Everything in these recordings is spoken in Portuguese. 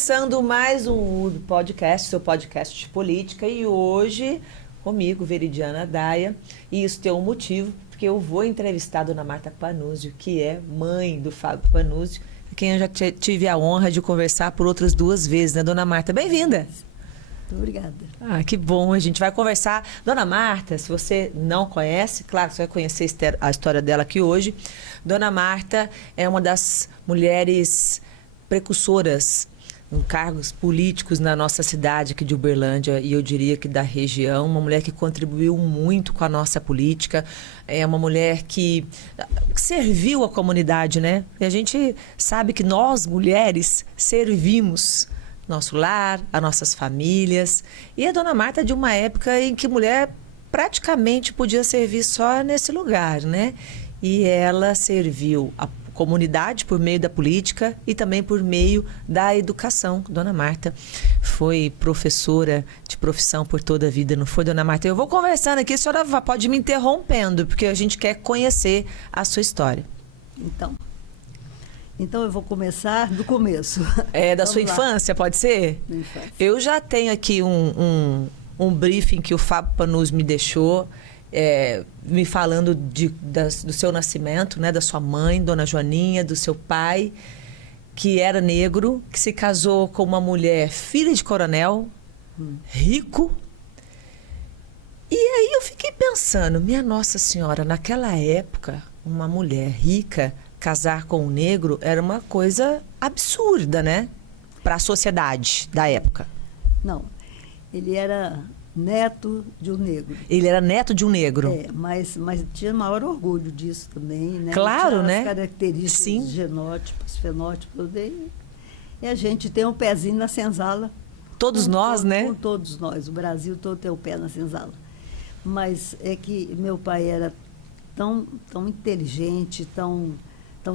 começando mais um podcast, seu podcast de política, e hoje comigo, Veridiana Daia, e isso tem um motivo, porque eu vou entrevistar a dona Marta Panuzio, que é mãe do Fábio Panuzio, quem eu já tive a honra de conversar por outras 2 vezes, né, dona Marta? Bem-vinda! Muito obrigada. Ah, que bom, a gente vai conversar. Dona Marta, se você não conhece, claro, você vai conhecer a história dela aqui hoje. Dona Marta é uma das mulheres precursoras em cargos políticos na nossa cidade aqui de Uberlândia, e eu diria que da região, uma mulher que contribuiu muito com a nossa política, é uma mulher que serviu a comunidade, né? E a gente sabe que nós, mulheres, servimos nosso lar, as nossas famílias. E a dona Marta é de uma época em que mulher praticamente podia servir só nesse lugar, né? E ela serviu a comunidade por meio da política e também por meio da educação. Dona Marta foi professora de profissão por toda a vida, não foi, dona Marta? Eu vou conversando aqui, a senhora pode me interrompendo, porque a gente quer conhecer a sua história. Então eu vou começar do começo. Da sua infância, pode ser? Da infância. Eu já tenho aqui um briefing que o Fábio Panuzio me deixou, me falando do seu nascimento, né, da sua mãe, dona Joaninha, do seu pai, que era negro, que se casou com uma mulher filha de coronel, rico. E aí eu fiquei pensando, minha Nossa Senhora, naquela época, uma mulher rica casar com um negro era uma coisa absurda, né? Para a sociedade da época. Não, ele era neto de um negro. Ele era neto de um negro. Mas tinha maior orgulho disso também, né? Claro, tinha né? as características, sim, genótipos, fenótipos. E a gente tem um pezinho na senzala. Todos nós, né? Todos nós. O Brasil todo tem o pé na senzala. Mas é que meu pai era tão inteligente, tão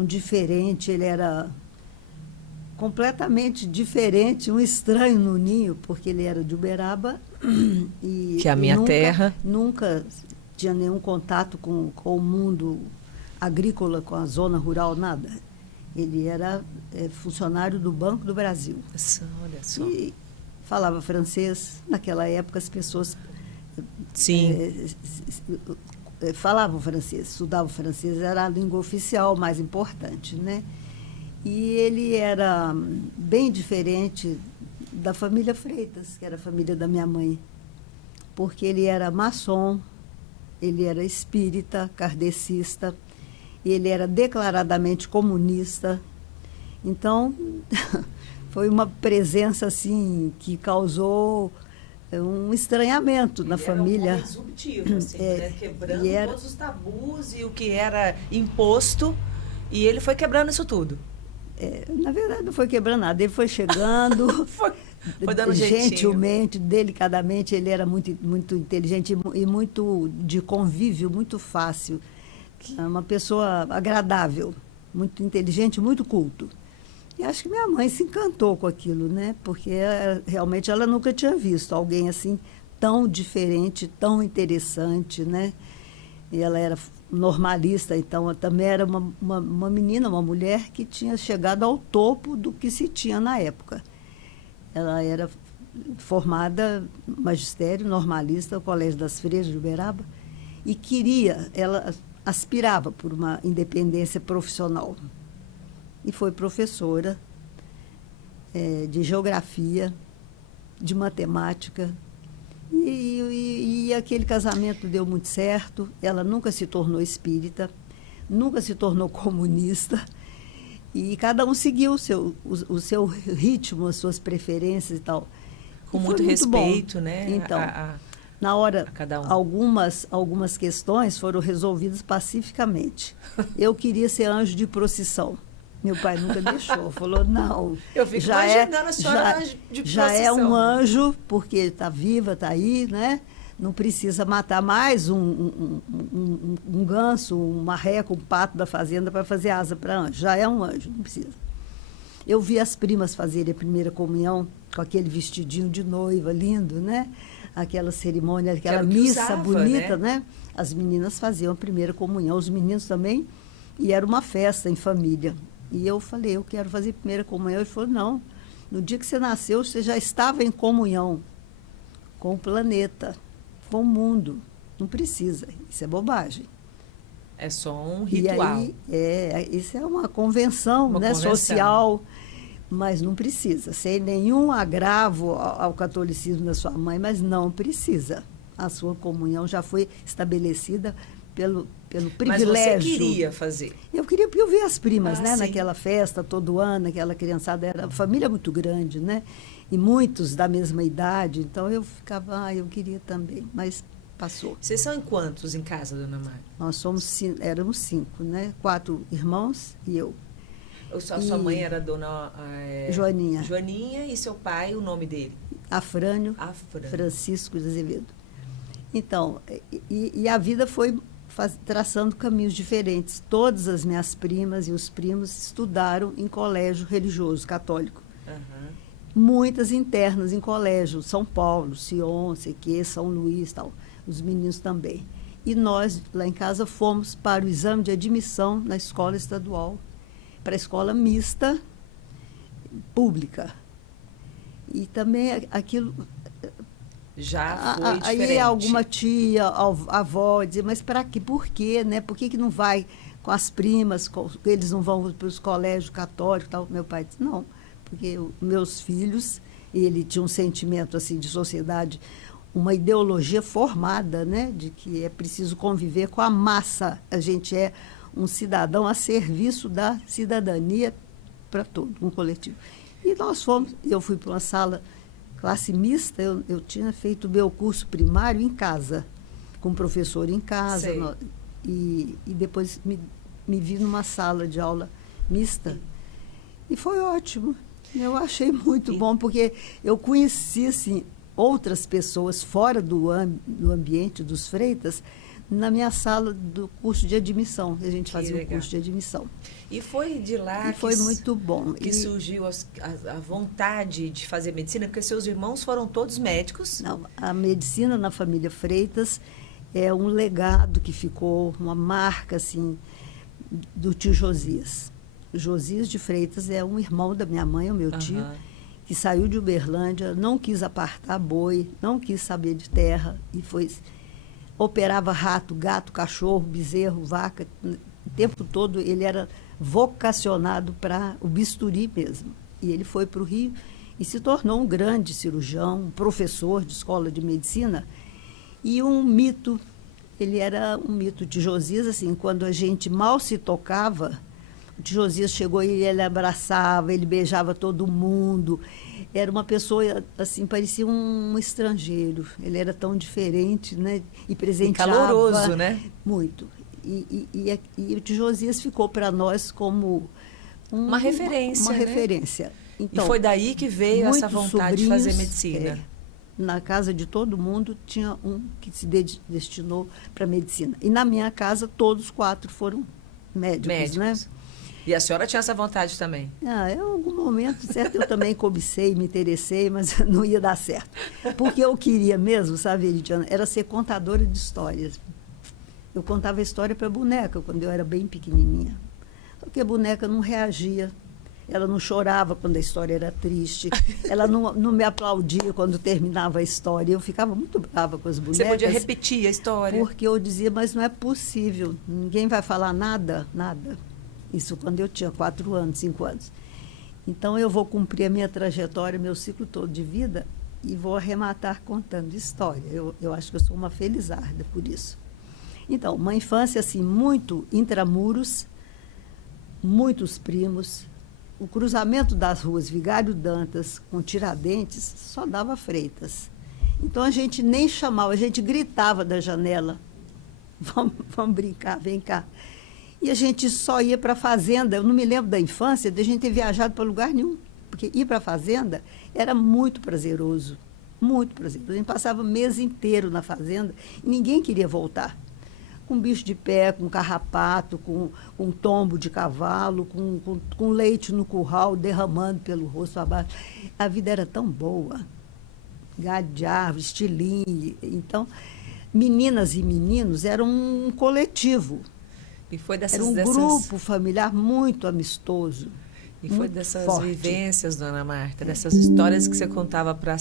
diferente, ele era completamente diferente, um estranho no ninho, porque ele era de Uberaba que é a minha terra. Nunca tinha nenhum contato com o mundo agrícola, com a zona rural, nada. Ele era funcionário do Banco do Brasil. Olha só. E falava francês. Naquela época as pessoas falavam francês, estudavam francês, era a língua oficial mais importante, né? E ele era bem diferente da família Freitas, que era a família da minha mãe, porque ele era maçom, ele era espírita, kardecista, ele era declaradamente comunista. Então, foi uma presença assim que causou um estranhamento na família. Era um homem disruptivo, assim, né? Quebrando todos os tabus e o que era imposto, e ele foi quebrando isso tudo. Na verdade, não foi quebrando nada, ele foi chegando, foi dando jeitinho. Gentilmente, delicadamente, ele era muito inteligente e muito de convívio, muito fácil. Uma pessoa agradável, muito inteligente, muito culto. E acho que minha mãe se encantou com aquilo, né? Porque realmente ela nunca tinha visto alguém assim tão diferente, tão interessante, né? E ela era normalista, então ela também era uma menina, uma mulher que tinha chegado ao topo do que se tinha na época. Ela era formada magistério, normalista, no Colégio das Freiras de Uberaba, e ela aspirava por uma independência profissional. E foi professora de geografia, de matemática. E aquele casamento deu muito certo. Ela nunca se tornou espírita, nunca se tornou comunista. E cada um seguiu o seu ritmo, as suas preferências e tal. Com muito respeito, bom, né? Então, na hora, algumas questões foram resolvidas pacificamente. Eu queria ser anjo de procissão. Meu pai nunca deixou, falou, não. Eu fico imaginando a senhora anjo de procissão. Já é um anjo, porque está viva, está aí, né? Não precisa matar mais um ganso, um marreco, um pato da fazenda para fazer asa para anjo. Já é um anjo, não precisa. Eu vi as primas fazerem a primeira comunhão com aquele vestidinho de noiva lindo, né? Aquela cerimônia, aquela missa bonita, né? As meninas faziam a primeira comunhão, os meninos também, e era uma festa em família. E eu falei, eu quero fazer primeira comunhão. Ele falou, No dia que você nasceu, você já estava em comunhão com o planeta, com o mundo. Não precisa, isso é bobagem. É só um ritual. E aí, isso é uma convenção, né, social, mas não precisa, sem nenhum agravo ao catolicismo da sua mãe, mas não precisa. A sua comunhão já foi estabelecida pelo privilégio. Mas você queria fazer? Eu queria, porque eu via as primas, né, sim. naquela festa todo ano, aquela criançada, era uma família muito grande, né, e muitos da mesma idade, então eu ficava, eu queria também, mas passou. Vocês são em quantos em casa, dona Mari? Nós éramos 5, né, 4 irmãos e eu. Sua mãe era dona Joaninha. Joaninha, e seu pai, o nome dele? Afrânio. Francisco de Azevedo. Então, e a vida foi traçando caminhos diferentes. Todas as minhas primas e os primos estudaram em colégio religioso católico. Uhum. Muitas internas em colégio, São Paulo, Sion, sei que, São Luís, tal. Os meninos também. E nós, lá em casa, fomos para o exame de admissão na escola estadual, para a escola mista pública. E também aquilo... Já foi diferente. Aí alguma tia, a avó, dizia, mas para quê? Por quê, né? Por que não vai com as primas, eles não vão para os colégios católicos, tal? Meu pai disse, não, porque meus filhos, ele tinha um sentimento assim de sociedade, uma ideologia formada, né? De que é preciso conviver com a massa. A gente é um cidadão a serviço da cidadania para todo, um coletivo. E nós fomos, eu fui para uma sala classe mista, eu tinha feito o meu curso primário em casa, com o professor em casa, e depois me vi numa sala de aula mista, e foi ótimo. Eu achei muito bom, porque eu conheci assim, outras pessoas fora do ambiente dos Freitas, na minha sala do curso de admissão, que a gente fazia o curso de admissão. E foi de lá que foi muito bom. Que surgiu a vontade de fazer medicina, porque seus irmãos foram todos médicos? Não, a medicina na família Freitas é um legado que ficou, uma marca assim, do tio Josias. O Josias de Freitas é um irmão da minha mãe, o meu tio, que saiu de Uberlândia, não quis apartar boi, não quis saber de terra, e operava rato, gato, cachorro, bezerro, vaca. O tempo todo ele era vocacionado para o bisturi mesmo. E ele foi para o Rio e se tornou um grande cirurgião, um professor de escola de medicina e um mito. Ele era um mito de Josias, assim, quando a gente mal se tocava, o tio Josias chegou e ele abraçava, ele beijava todo mundo. Era uma pessoa, assim, parecia um estrangeiro. Ele era tão diferente, né? E presenteava. E caloroso, né? Muito. E o tio Josias ficou para nós como uma referência. Uma né? referência. Então, e foi daí que veio essa vontade de fazer medicina. Na casa de todo mundo tinha um que se destinou para medicina. E na minha casa, todos 4 foram médicos, né? E a senhora tinha essa vontade também? Em algum momento, certo, eu também cobicei, me interessei, mas não ia dar certo. Porque eu queria mesmo, sabe, Elidiana, era ser contadora de histórias. Eu contava história para a boneca, quando eu era bem pequenininha. Porque a boneca não reagia, ela não chorava quando a história era triste, ela não me aplaudia quando terminava a história. Eu ficava muito brava com as bonecas. Você podia repetir a história? Porque eu dizia, mas não é possível, ninguém vai falar nada, nada. Isso quando eu tinha 4 anos, 5 anos. Então, eu vou cumprir a minha trajetória, meu ciclo todo de vida, e vou arrematar contando história. Eu acho que eu sou uma felizarda por isso. Então, uma infância, assim, muito intramuros, muitos primos. O cruzamento das ruas Vigário Dantas com Tiradentes só dava Freitas. Então, a gente nem chamava, a gente gritava da janela. Vamos brincar, vem cá. E a gente só ia para a fazenda. Eu não me lembro da infância de a gente ter viajado para lugar nenhum. Porque ir para a fazenda era muito prazeroso. Muito prazeroso. A gente passava o mês inteiro na fazenda e ninguém queria voltar. Com bicho de pé, com carrapato, com tombo de cavalo, com leite no curral derramando pelo rosto abaixo. A vida era tão boa. Galho de árvore, estilingue. Então, meninas e meninos eram um coletivo. E foi Era um grupo familiar muito amistoso. E foi muito dessas forte. vivências, dona Marta, dessas histórias que você contava para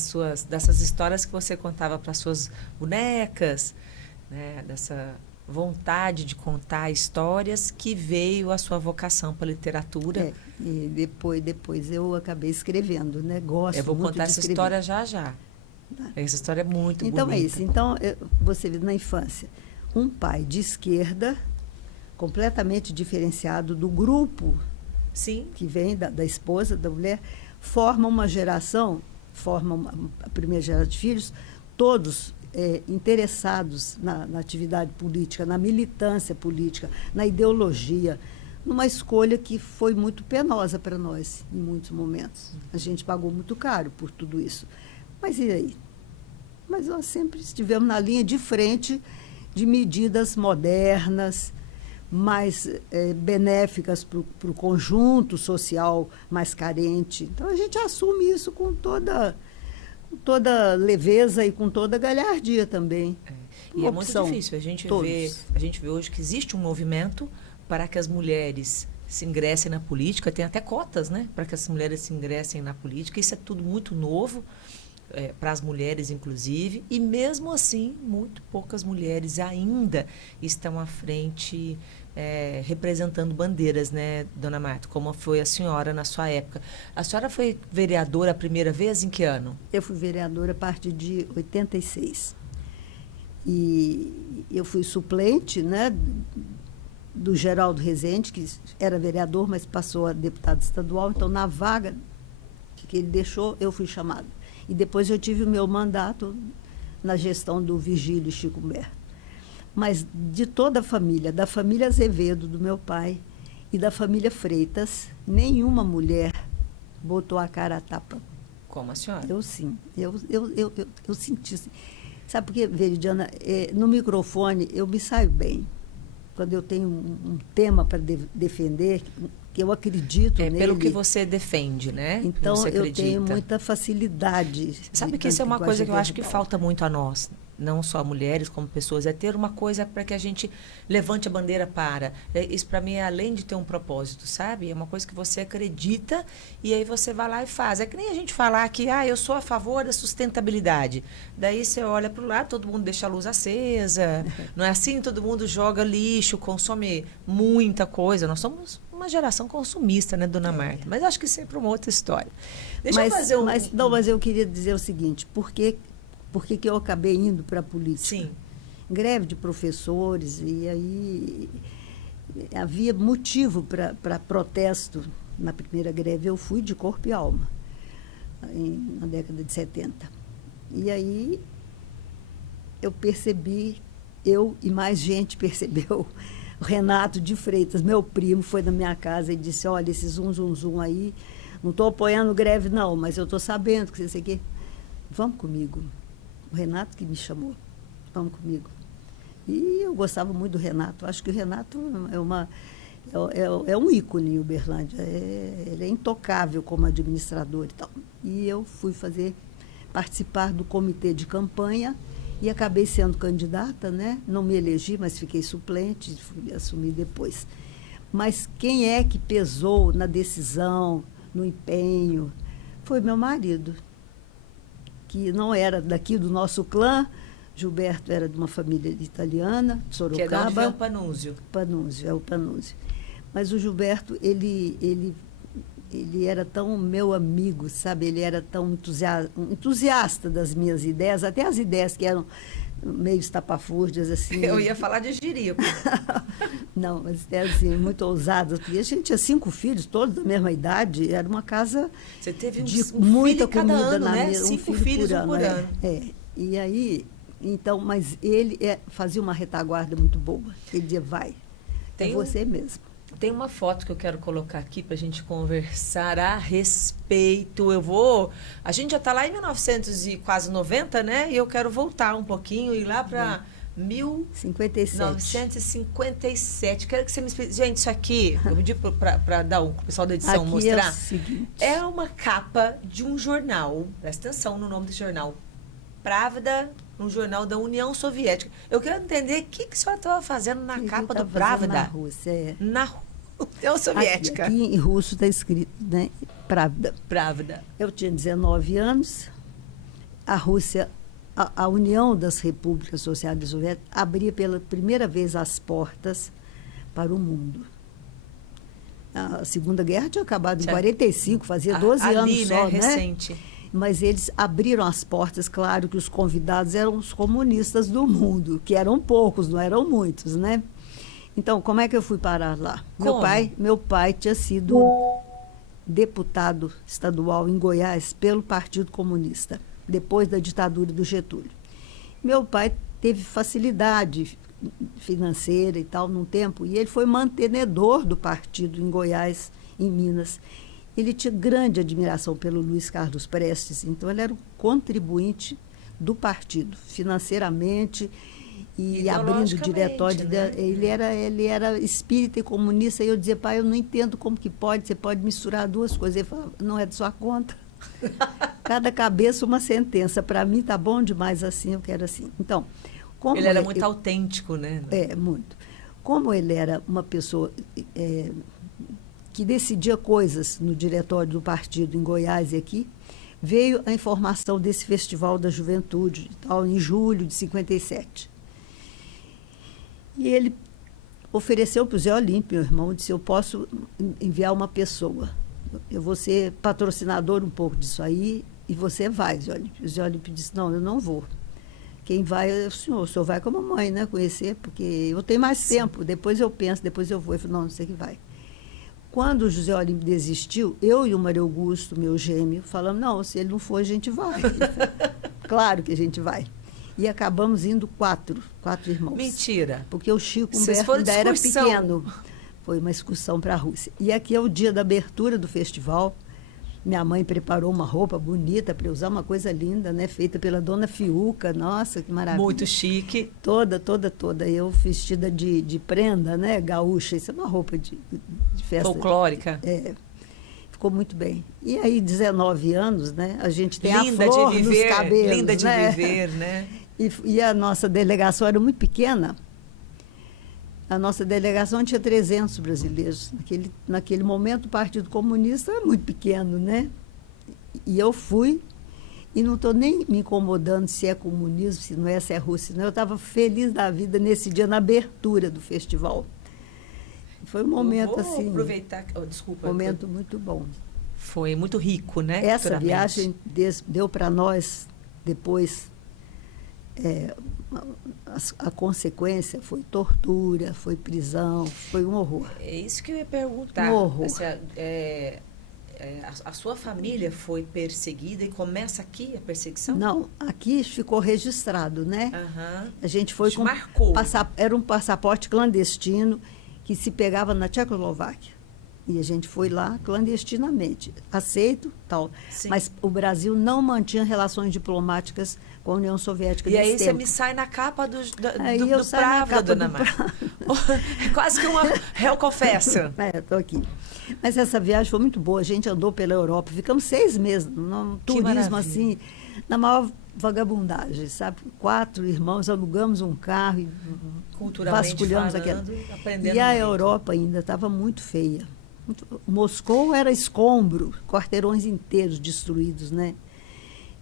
dessas histórias que você contava para suas bonecas, né? Dessa vontade de contar histórias que veio a sua vocação para literatura. E depois eu acabei escrevendo, né? Gosto Eu vou muito contar de essa escrever. história já já. Essa história é muito Então bonita. é isso. Então, você vê na infância um pai de esquerda, completamente diferenciado do grupo Sim. que vem da esposa, da mulher, forma uma geração, a primeira geração de filhos, todos interessados na atividade política, na militância política, na ideologia, numa escolha que foi muito penosa para nós, em muitos momentos. A gente pagou muito caro por tudo isso. Mas e aí? Mas nós sempre estivemos na linha de frente de medidas modernas, mais benéficas para o conjunto social mais carente. Então, a gente assume isso com toda leveza e com toda galhardia também. E é muito difícil. A gente vê hoje que existe um movimento para que as mulheres se ingressem na política, tem até cotas, né, para que as mulheres se ingressem na política. Isso é tudo muito novo, para as mulheres, inclusive, e mesmo assim, muito poucas mulheres ainda estão à frente, representando bandeiras, né, dona Marta, como foi a senhora na sua época. A senhora foi vereadora a primeira vez em que ano? Eu fui vereadora a partir de 86. E eu fui suplente, né, do Geraldo Rezende, que era vereador, mas passou a deputado estadual. Então, na vaga que ele deixou, eu fui chamada. E depois eu tive o meu mandato na gestão do Vigílio Chico Humberto. Mas de toda a família, da família Azevedo, do meu pai, e da família Freitas, nenhuma mulher botou a cara a tapa. Como a senhora? Eu sim. Eu senti. Sabe por quê, Veridiana? No microfone eu me saio bem. Quando eu tenho um tema para defender, que eu acredito nele. Pelo que você defende, né? Então, eu tenho muita facilidade. Sabe que isso é uma coisa que eu acho que falta muito a nós, não só mulheres, como pessoas, é ter uma coisa para que a gente levante a bandeira para. Isso, para mim, é além de ter um propósito, sabe? É uma coisa que você acredita e aí você vai lá e faz. É que nem a gente falar que, eu sou a favor da sustentabilidade. Daí você olha para o lado, todo mundo deixa a luz acesa, não é assim? Todo mundo joga lixo, consome muita coisa. Nós somos uma geração consumista, né, dona Marta? Mas acho que isso é para uma outra história. Deixa eu fazer mas eu queria dizer o seguinte, por que eu acabei indo para a política? Sim. Greve de professores, e aí havia motivo para protesto. Na primeira greve eu fui de corpo e alma, na década de 70. E aí eu percebi, eu e mais gente percebeu. O Renato de Freitas, meu primo, foi na minha casa e disse, olha, esse zum aí, não estou apoiando greve não, mas eu estou sabendo que você quer. Vamos comigo. O Renato que me chamou, vamos comigo. E eu gostava muito do Renato. Acho que o Renato é um ícone em Uberlândia. Ele é intocável como administrador e tal. E eu fui participar do comitê de campanha e acabei sendo candidata, né? Não me elegi, mas fiquei suplente, fui assumir depois. Mas quem é que pesou na decisão, no empenho? Foi meu marido, que não era daqui do nosso clã. Gilberto era de uma família italiana, de Sorocaba. Que é de onde vem o Panunzio. Panunzio, é o Panunzio. Mas o Gilberto, ele era tão meu amigo, sabe? Ele era tão entusiasta das minhas ideias, até as ideias que eram meio estapafúrdias, assim. Eu ia falar de jirico. Não, mas assim, muito ousadas. Porque a gente tinha 5 filhos, todos da mesma idade, era uma casa. Você teve muita filho cada comida ano, na né? mesa. 5 filhos por ano. E aí, então, mas ele fazia uma retaguarda muito boa. Ele dizia, vai, é você mesmo. Tem uma foto que eu quero colocar aqui para a gente conversar a respeito. A gente já está lá em 1990, né? E eu quero voltar um pouquinho e ir lá para 1957. Quero que você me explique. Gente, isso aqui, eu pedi para dar o pessoal da edição aqui mostrar. É o seguinte. É uma capa de um jornal. Presta atenção no nome do jornal. Pravda, um jornal da União Soviética. Eu quero entender o que a senhora estava fazendo na capa do Pravda. Na Rússia, Na União Soviética. Aqui em russo está escrito né? Pravda. Pravda. Eu tinha 19 anos, a Rússia, a União das Repúblicas Socialistas Soviéticas abria pela primeira vez as portas para o mundo. A Segunda Guerra tinha acabado em 45, fazia 12 anos só, né? Recente. Mas eles abriram as portas, claro que os convidados eram os comunistas do mundo, que eram poucos, não eram muitos, né? Então, como é que eu fui parar lá? Meu pai tinha sido deputado estadual em Goiás pelo Partido Comunista, depois da ditadura do Getúlio. Meu pai teve facilidade financeira e tal num tempo, e ele foi mantenedor do partido em Goiás, em Minas. Ele tinha grande admiração pelo Luiz Carlos Prestes, então ele era um contribuinte do partido, financeiramente, e abrindo diretório. Né? Ele era espírita e comunista, e eu dizia, pai, eu não entendo como que pode, você pode misturar duas coisas. Ele falava, não é de sua conta. Cada cabeça uma sentença. Para mim tá bom demais assim, eu quero assim. Então, ele era muito autêntico, né? Muito. Como ele era uma pessoa que decidia coisas no diretório do partido em Goiás e aqui, veio a informação desse Festival da Juventude, tal, em julho de 57. E ele ofereceu para o Zé Olímpio, meu irmão, disse, eu posso enviar uma pessoa. Eu vou ser patrocinador um pouco disso aí, e você vai, Zé Olímpio. O Zé Olímpio disse, não, eu não vou. Quem vai é o senhor vai com a mamãe, né, conhecer, porque eu tenho mais tempo, depois eu penso, depois eu vou. Ele falou, não, você que vai. Quando o José Olímpio desistiu, eu e o Mário Augusto, meu gêmeo, falamos, não, se ele não for, a gente vai. Claro que a gente vai. E acabamos indo quatro irmãos. Mentira. Porque o Chico Humberto ainda era pequeno. Foi uma excursão para a Rússia. E aqui é o dia da abertura do festival. Minha mãe preparou uma roupa bonita para usar, uma coisa linda, né? Feita pela dona Fiuca. Nossa, que maravilha. Muito chique. Toda. Eu vestida de prenda, né? Gaúcha. Isso é uma roupa de festa. Folclórica. Ficou muito bem. E aí, 19 anos, né? A gente tem linda a flor de viver, nos cabelos, linda de né? viver, né? E a nossa delegação era muito pequena. A nossa delegação tinha 300 brasileiros. Naquele momento, o Partido Comunista era muito pequeno, né? E eu fui, e não estou nem me incomodando se é comunismo, se não é, se é Rússia. Não. Eu estava feliz da vida nesse dia, na abertura do festival. Foi um momento assim. Aproveitar. Desculpa. Momento muito bom. Foi muito rico, né? Essa viagem deu para nós, depois. A consequência foi tortura, foi prisão, foi um horror. É isso que eu ia perguntar. Um horror. A sua família foi perseguida e começa aqui a perseguição? Não, aqui ficou registrado, né? Uhum. A gente foi com era um passaporte clandestino que se pegava na Tchecoslováquia. E a gente foi lá clandestinamente, aceito, tal. Sim. Mas o Brasil não mantinha relações diplomáticas com a União Soviética. E aí você me sai na capa do Pravda, dona Marta. Quase que uma réu confessa. Estou aqui. Mas essa viagem foi muito boa. A gente andou pela Europa. Ficamos 6 meses num turismo assim, na maior vagabundagem, sabe? 4 irmãos, alugamos um carro e vasculhamos aquela. E a Europa ainda estava muito feia. Moscou era escombro, quarteirões inteiros destruídos, né?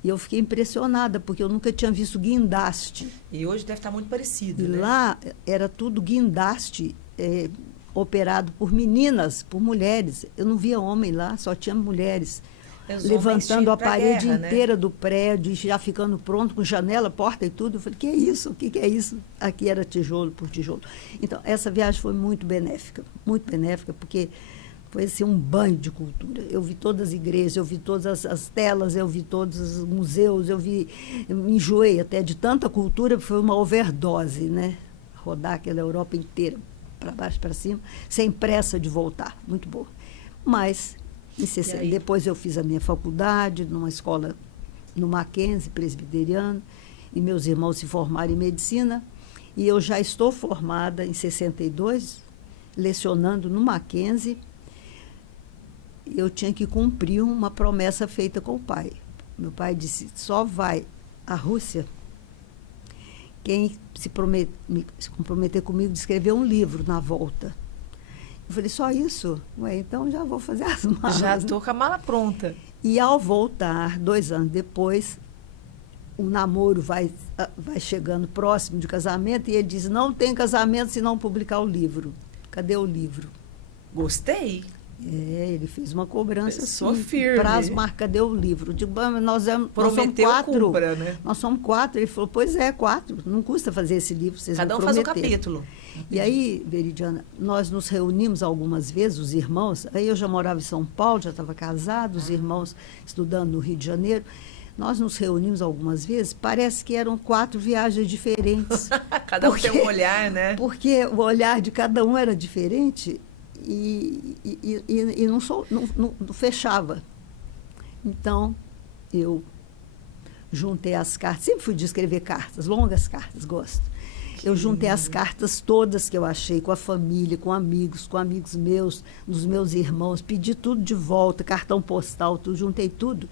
E eu fiquei impressionada, porque eu nunca tinha visto guindaste. E hoje deve estar muito parecido, né? Lá era tudo guindaste, operado por meninas, por mulheres. Eu não via homem lá, só tinha mulheres. Levantando a parede inteira, né? Do prédio, já ficando pronto, com janela, porta e tudo. Eu falei, que é isso? O que é isso? Aqui era tijolo por tijolo. Então, essa viagem foi muito benéfica, porque foi assim, um banho de cultura. Eu vi todas as igrejas, eu vi todas as telas, eu vi todos os museus, eu enjoei até de tanta cultura, foi uma overdose, né? Rodar aquela Europa inteira, para baixo, para cima, sem pressa de voltar. Muito boa. Mas, depois eu fiz a minha faculdade, numa escola no Mackenzie, presbiteriano, e meus irmãos se formaram em medicina, e eu já estou formada em 62, lecionando no Mackenzie. Eu tinha que cumprir uma promessa feita com o pai. Meu pai disse, só vai à Rússia quem se comprometer comigo de escrever um livro na volta. Eu falei, só isso? Ué, então já vou fazer as malas. Já estou com a mala pronta. E ao voltar, 2 anos depois, o namoro vai chegando próximo de casamento e ele diz, não tem casamento se não publicar o livro. Cadê o livro? Gostei. Ele fez uma cobrança Pessoa assim, firme. prazo, marca, cadê o livro? Eu digo, nós somos Prometeu, 4. cumpra, né? Nós somos 4. Ele falou, pois é, 4. Não custa fazer esse livro, vocês Cada um vão faz um prometer. capítulo. E aí, Veridiana, nós nos reunimos algumas vezes, os irmãos, aí eu já morava em São Paulo, já estava casado, os irmãos estudando no Rio de Janeiro. Nós nos reunimos algumas vezes, parece que eram 4 viagens diferentes. Cada um tem um olhar, né? Porque o olhar de cada um era diferente e não fechava. Então, eu juntei as cartas, sempre fui de escrever cartas, longas cartas, gosto. Eu juntei as cartas todas que eu achei, com a família, com amigos meus, dos meus irmãos, pedi tudo de volta, cartão postal, tudo, juntei tudo.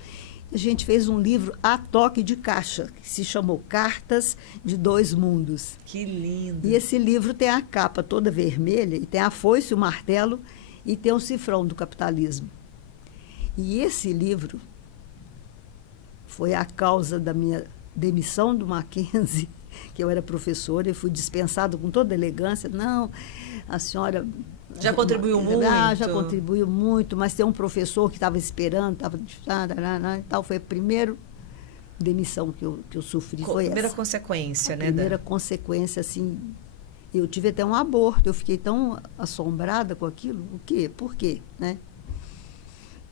A gente fez um livro a toque de caixa, que se chamou Cartas de Dois Mundos. Que lindo. E esse livro tem a capa toda vermelha, e tem a foice, o martelo, e tem o cifrão do capitalismo. E esse livro foi a causa da minha demissão do Mackenzie, que eu era professora e fui dispensada com toda elegância. Não, a senhora... Já contribuiu muito? Já contribuiu muito, mas tem um professor que estava esperando, e tal. Foi a primeira demissão que eu sofri. Foi primeira essa. consequência, né? Primeira consequência, assim. Eu tive até um aborto, eu fiquei tão assombrada com aquilo. O quê? Por quê? Né?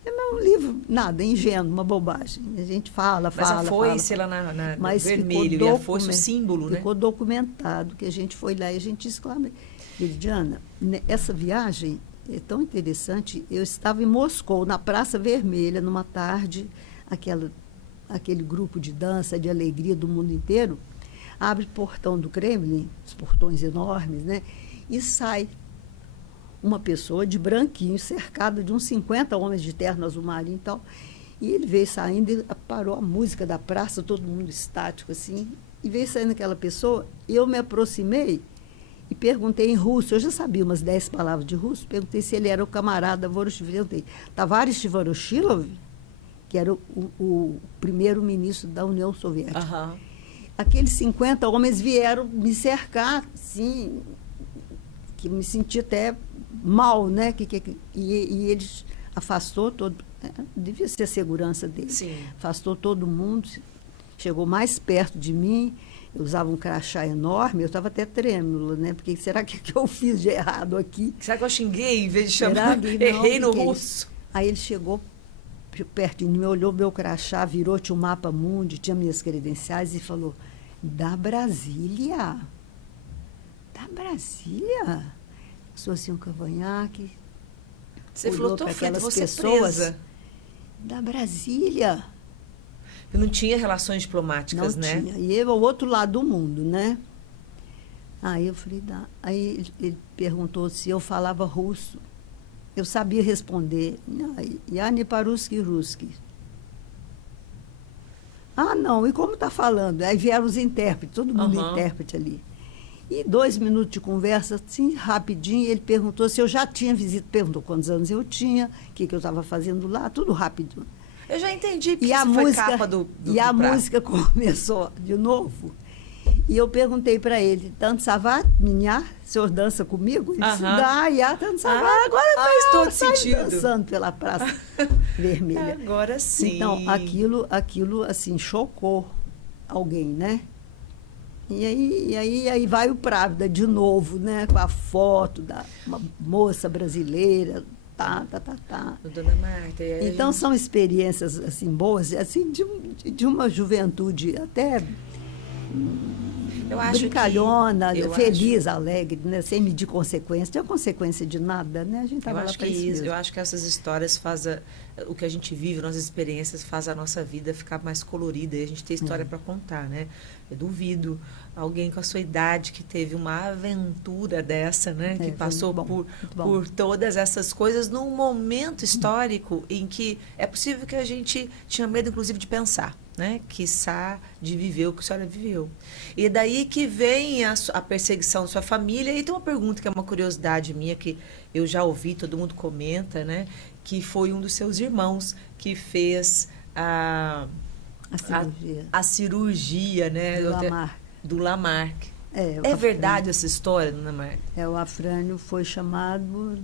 É um livro, nada, ingênuo, uma bobagem. A gente fala. Mas a foice lá na mas vermelho, e a foice o símbolo, né? Ficou documentado que a gente foi lá e a gente exclama. Veridiana, essa viagem é tão interessante. Eu estava em Moscou, na Praça Vermelha, numa tarde, aquele grupo de dança, de alegria do mundo inteiro, abre o portão do Kremlin, os portões enormes, né? E sai uma pessoa de branquinho, cercada de uns 50 homens de terno azul marinho e tal. E ele veio saindo e parou a música da praça, todo mundo estático, assim. E veio saindo aquela pessoa, e eu me aproximei e perguntei em russo, eu já sabia umas 10 palavras de russo, perguntei se ele era o camarada Voroshilov, Tavares Voroshilov, que era o primeiro-ministro da União Soviética. Uhum. Aqueles 50 homens vieram me cercar, assim, que eu me senti até mal, né? E eles afastou todo, devia ser a segurança deles. Sim. Afastou todo mundo, chegou mais perto de mim. Eu usava um crachá enorme, eu estava até trêmula, né? Porque será que eu fiz de errado aqui? Será que eu xinguei em vez de chamar? Errei no russo. Aí ele chegou perto de mim, olhou meu crachá, virou, tinha um mapa mundi, tinha minhas credenciais e falou, da Brasília? Da Brasília? Passou assim um cavanhaque. Você falou, tô feita, você pessoas, presa. Da Brasília. Não tinha relações diplomáticas, não né? Não tinha. E eu ao outro lado do mundo, né? Aí eu falei, aí ele perguntou se eu falava russo. Eu sabia responder. Yani paruski ruski. Ah, não, e como está falando? Aí vieram os intérpretes, todo mundo intérprete ali. E 2 minutos de conversa, assim, rapidinho, ele perguntou se eu já tinha visita, perguntou quantos anos eu tinha, o que eu estava fazendo lá, tudo rápido. Eu já entendi, porque e a foi música, capa do E a prato. música começou de novo. E eu perguntei para ele, tanto savat, minha, o senhor dança comigo? Ele disse, tanto savat. Agora faz todo sentido. Dançando pela Praça Vermelha. Agora sim. Então, aquilo assim, chocou alguém, né? E aí vai o Právida de novo, né? Com a foto da uma moça brasileira, Dona Marta. Então, são experiências, assim, boas, assim, de uma juventude até brincalhona, feliz, alegre, né? Sem medir consequência. Não tinha consequência de nada, né? A gente estava lá para isso mesmo. Eu acho que essas histórias fazem o que a gente vive, nossas experiências, faz a nossa vida ficar mais colorida e a gente ter história para contar, né? Eu duvido Alguém com a sua idade que teve uma aventura dessa, né? Que passou por todas essas coisas num momento histórico em que é possível que a gente tinha medo, inclusive, de pensar, né? Quiçá de viver o que a senhora viveu. E daí que vem a perseguição da sua família. E tem uma pergunta que é uma curiosidade minha, que eu já ouvi, todo mundo comenta, né? Que foi um dos seus irmãos que fez a cirurgia, né? Do Lamarck. É verdade essa história, dona Marta? O Afrânio foi chamado,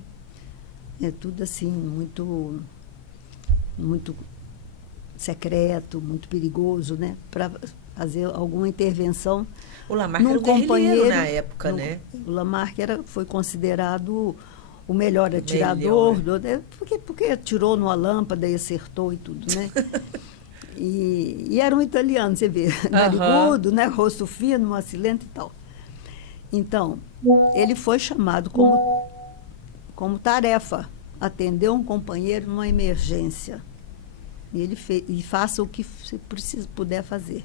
tudo assim, muito, muito secreto, muito perigoso, né? Para fazer alguma intervenção. O Lamarck era um guerrilheiro na época, né? O Lamarck foi considerado o melhor atirador, porque atirou numa lâmpada e acertou e tudo, né? E era um italiano, você vê, narigudo, né? Rosto fino, macilento e tal. Então, ele foi chamado como tarefa, atender um companheiro numa emergência. E ele faça o que você puder fazer.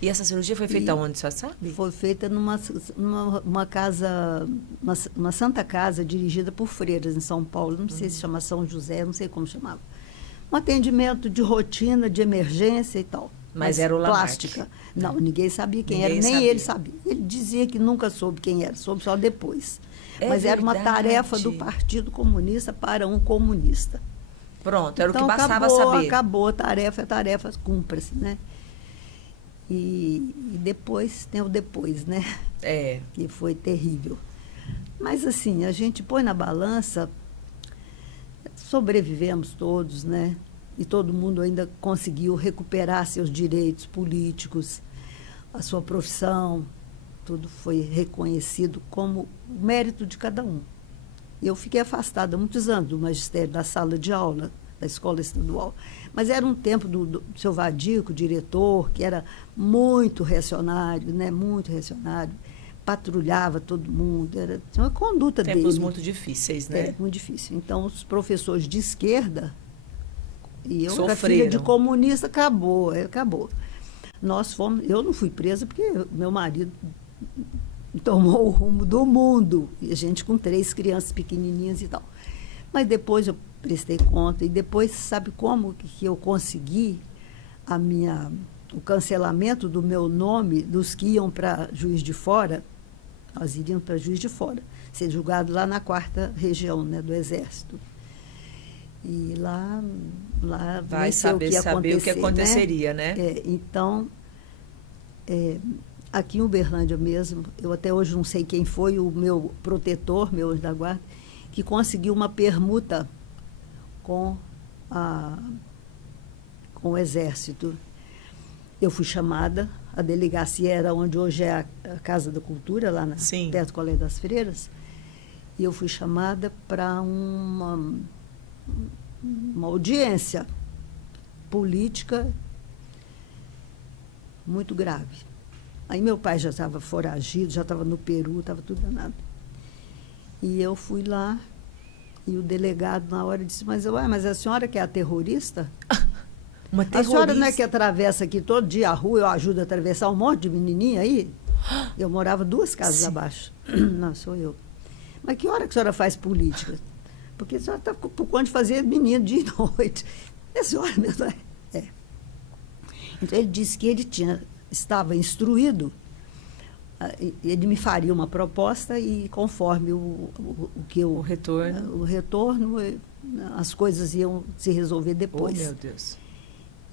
E essa cirurgia foi feita onde, você sabe? Foi feita numa casa, uma santa casa dirigida por freiras em São Paulo. Não sei se chama São José, não sei como chamava. Um atendimento de rotina, de emergência e tal. Mas era o Lamarck. Plástica. Não, ninguém sabia quem era, nem ele sabia. Ele dizia que nunca soube quem era, soube só depois. Mas era uma tarefa do Partido Comunista para um comunista. Pronto, era então, o que bastava saber. Acabou a tarefa, cumpra-se, né? E depois, tem o depois, né? Que foi terrível. Mas, assim, a gente põe na balança, sobrevivemos todos, né? E todo mundo ainda conseguiu recuperar seus direitos políticos, a sua profissão, tudo foi reconhecido como mérito de cada um. Eu fiquei afastada há muitos anos do magistério, da sala de aula, da escola estadual. Mas era um tempo do seu Vadico, diretor, que era muito reacionário, né? Muito reacionário, patrulhava todo mundo, tinha uma conduta dele. Tempos muito difíceis, né? Muito difícil. Então, os professores de esquerda, e eu sofreram. Era filha de comunista, acabou. Nós fomos, eu não fui presa porque meu marido tomou o rumo do mundo, e a gente com 3 crianças pequenininhas e tal. Mas depois eu prestei conta, e depois, sabe como que eu consegui o cancelamento do meu nome dos que iam para Juiz de Fora? Nós iríamos para Juiz de Fora, ser julgado lá na 4ª região, né, do Exército. E lá vai saber o que aconteceria, né? Então, aqui em Uberlândia mesmo, eu até hoje não sei quem foi o meu protetor, meu anjo da guarda, que conseguiu uma permuta com o Exército. Eu fui chamada, a delegacia era onde hoje é a Casa da Cultura, lá perto do Colégio das Freiras, e eu fui chamada para uma audiência política muito grave. Aí meu pai já estava foragido, já estava no Peru, estava tudo danado. E eu fui lá, e o delegado na hora disse, mas a senhora que é a terrorista? Uma terrorista? A senhora não é que atravessa aqui todo dia a rua, eu ajudo a atravessar um monte de menininha aí? Eu morava 2 casas abaixo. Não, sou eu. Mas que hora que a senhora faz política? Porque a senhora está por conta de fazer menino dia e noite. A senhora mesmo Então, ele disse que ele estava instruído, ele me faria uma proposta e, conforme o retorno, as coisas iam se resolver depois. Oh, meu Deus.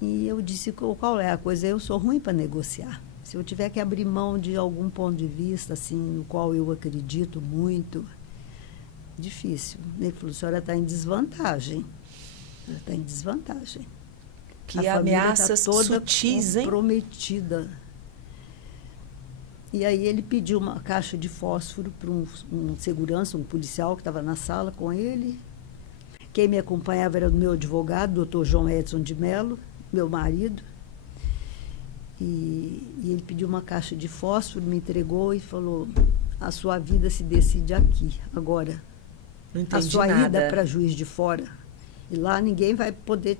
E eu disse, qual é a coisa? Eu sou ruim para negociar. Se eu tiver que abrir mão de algum ponto de vista, assim, no qual eu acredito muito, difícil. Ele falou, a senhora está em desvantagem. Ela está em desvantagem. Que ameaças tá toda sutis, hein? Comprometida. E aí ele pediu uma caixa de fósforo para um segurança, um policial que estava na sala com ele. Quem me acompanhava era o meu advogado, doutor João Edson de Mello, meu marido. E ele pediu uma caixa de fósforo, me entregou e falou, a sua vida se decide aqui, agora. Não entendi a sua nada. ida para Juiz de Fora. E lá ninguém vai poder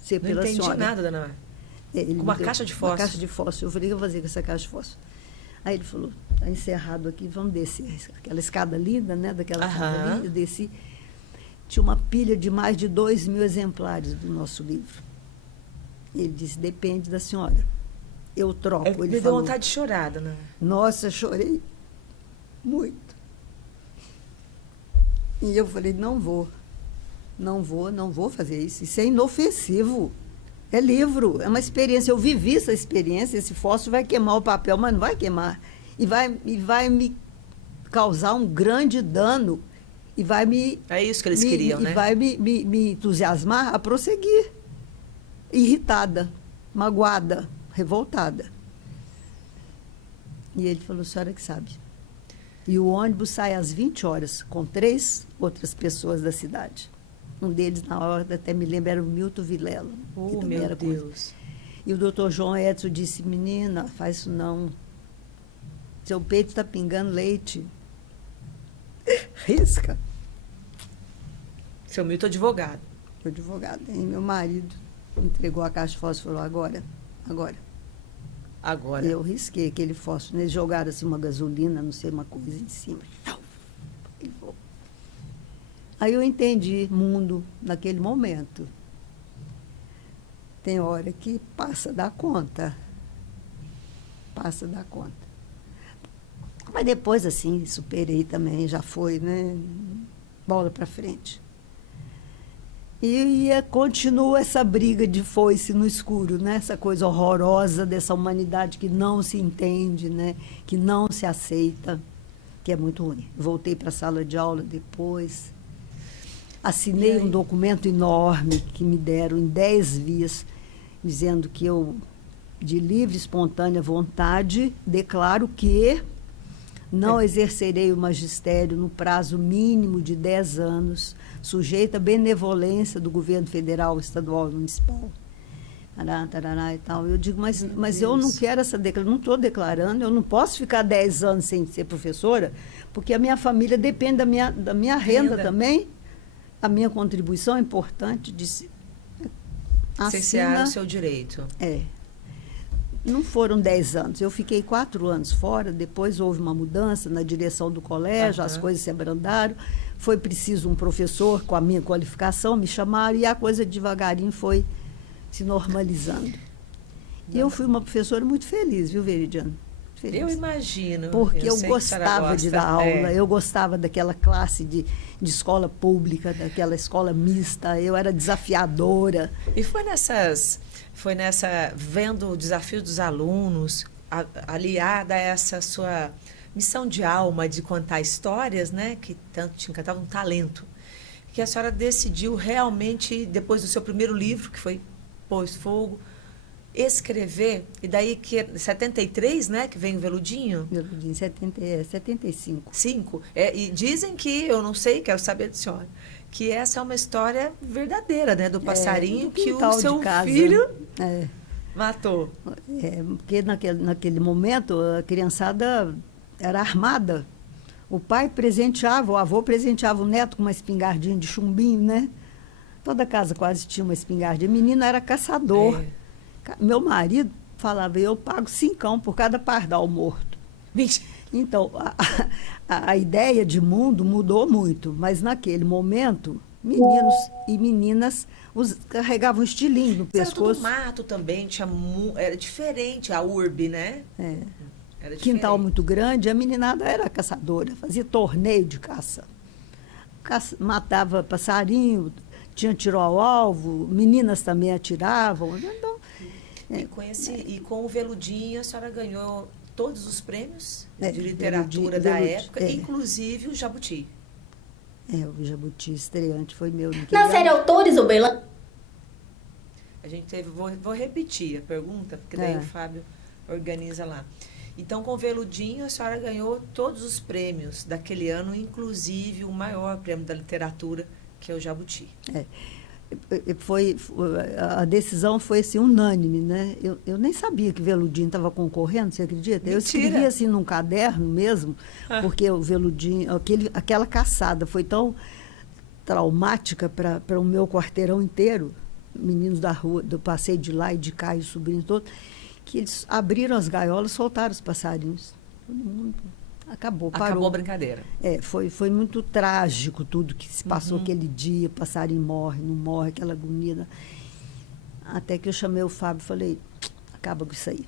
ser pela senhora. Não entendi nada, dona Marta. Com uma caixa de fósforo? Uma caixa de fósforo. Eu falei, o que eu vou fazer com essa caixa de fósforo? Aí ele falou, está encerrado aqui, vamos descer. Aquela escada linda, né, daquela casa ali, eu desci. Tinha uma pilha de mais de 2.000 exemplares do nosso livro. Ele disse, depende da senhora. Eu troco. Ele me deu falou, vontade de chorar, dona. Nossa, chorei muito. E eu falei, não vou fazer isso. Isso é inofensivo. É livro, é uma experiência. Eu vivi essa experiência, esse fósforo vai queimar o papel, mas não vai queimar. E vai me causar um grande dano. E vai me... É isso que eles queriam, né? E vai me entusiasmar a prosseguir. Irritada, magoada, revoltada. E ele falou, a senhora que sabe. E o ônibus sai às 20 horas, com 3 outras pessoas da cidade. Um deles, na hora, até me lembro, era o Milton Vilela. Oh, meu Deus. E o doutor João Edson disse, menina, faz isso não. Seu peito está pingando leite. Risca. Seu Milton advogado. Meu advogado. E meu marido entregou a caixa de fósforo agora. Eu risquei aquele fósforo. Eles jogaram assim uma gasolina, não sei, uma coisa em cima. Aí eu entendi mundo naquele momento. Tem hora que passa da conta. Passa da conta. Mas depois, assim, superei também, já foi, né? Bola para frente. E continua essa briga de foice no escuro, né? Essa coisa horrorosa dessa humanidade que não se entende, né? Que não se aceita, que é muito ruim. Voltei para a sala de aula depois. Assinei um documento enorme que me deram em 10 vias, dizendo que eu, de livre e espontânea vontade, declaro que não exercerei o magistério no prazo mínimo de 10 anos, sujeita à benevolência do governo federal, estadual e municipal. Tarará e tal. Eu digo, mas eu não quero essa declaração, não estou declarando, eu não posso ficar 10 anos sem ser professora, porque a minha família depende da minha renda também. A minha contribuição é importante de cercear o seu direito. Não foram 10 anos. Eu fiquei 4 anos fora, depois houve uma mudança na direção do colégio, as coisas se abrandaram. Foi preciso um professor com a minha qualificação, me chamaram, e a coisa devagarinho foi se normalizando. E eu fui uma professora muito feliz, viu, Veridiana? Feliz. Eu imagino. Porque eu gostava de dar aula, eu gostava daquela classe de escola pública, daquela escola mista, eu era desafiadora. E foi nessa vendo o desafio dos alunos, aliada a essa sua missão de alma de contar histórias, né, que tanto te encantava, um talento, que a senhora decidiu realmente, depois do seu primeiro livro, que foi Pôs Fogo, escrever, e daí que 73, né, que vem o Veludinho? Veludinho, 75. 5. E dizem que, eu não sei, quero saber da senhora, que essa é uma história verdadeira, né, do passarinho que o seu filho matou. Porque naquele momento a criançada era armada. O pai presenteava, o avô presenteava o neto com uma espingardinha de chumbinho, né? Toda casa quase tinha uma espingardinha. O menino era caçador. Meu marido falava, eu pago 5 por cada pardal morto. Então, a ideia de mundo mudou muito, mas naquele momento, meninos e meninas carregavam um estilingue no pescoço. Era tudo mato também, era diferente a urbe, né? Era quintal muito grande, a meninada era caçadora, fazia torneio de caça. Matava passarinho, tinha tiro ao alvo, meninas também atiravam. Então, e com o Veludinho, a senhora ganhou todos os prêmios de literatura da época, inclusive o Jabuti. O Jabuti estreante foi meu. Na série Autores, Obela? A gente teve, vou repetir a pergunta, porque daí o Fábio organiza lá. Então, com o Veludinho, a senhora ganhou todos os prêmios daquele ano, inclusive o maior prêmio da literatura, que é o Jabuti. A decisão foi assim, unânime, né? Eu nem sabia que Veludinho estava concorrendo, você acredita? Mentira. Eu escrevi assim num caderno mesmo, porque o Veludinho, aquela caçada foi tão traumática para o meu quarteirão inteiro, meninos da rua, do passeio de lá e de cá, e os sobrinhos todos, que eles abriram as gaiolas, soltaram os passarinhos. Todo mundo acabou, parou. Acabou a brincadeira. Foi muito trágico tudo que se passou aquele dia, passarinho morre, não morre, aquela agonia. Até que eu chamei o Fábio e falei, acaba com isso aí.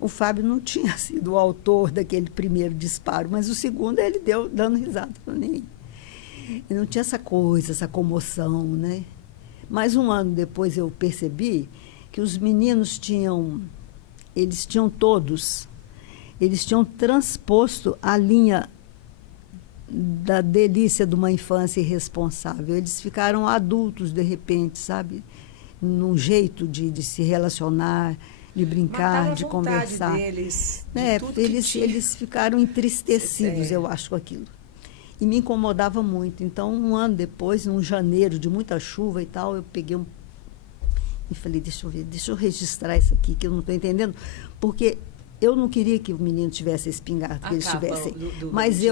O Fábio não tinha sido o autor daquele primeiro disparo, mas o segundo ele deu dando risada. Nem. E não tinha essa coisa, essa comoção, né? Mas um ano depois eu percebi que os meninos eles tinham transposto a linha da delícia de uma infância irresponsável. Eles ficaram adultos, de repente, sabe? Num jeito de se relacionar, de brincar, de conversar. Deles, eles ficaram entristecidos, eu acho, com aquilo. E me incomodava muito. Então, um ano depois, num janeiro de muita chuva e tal, eu peguei e falei, deixa eu registrar isso aqui, que eu não estou entendendo. Porque eu não queria que o menino tivesse espingarda, que eles tivessem. Mas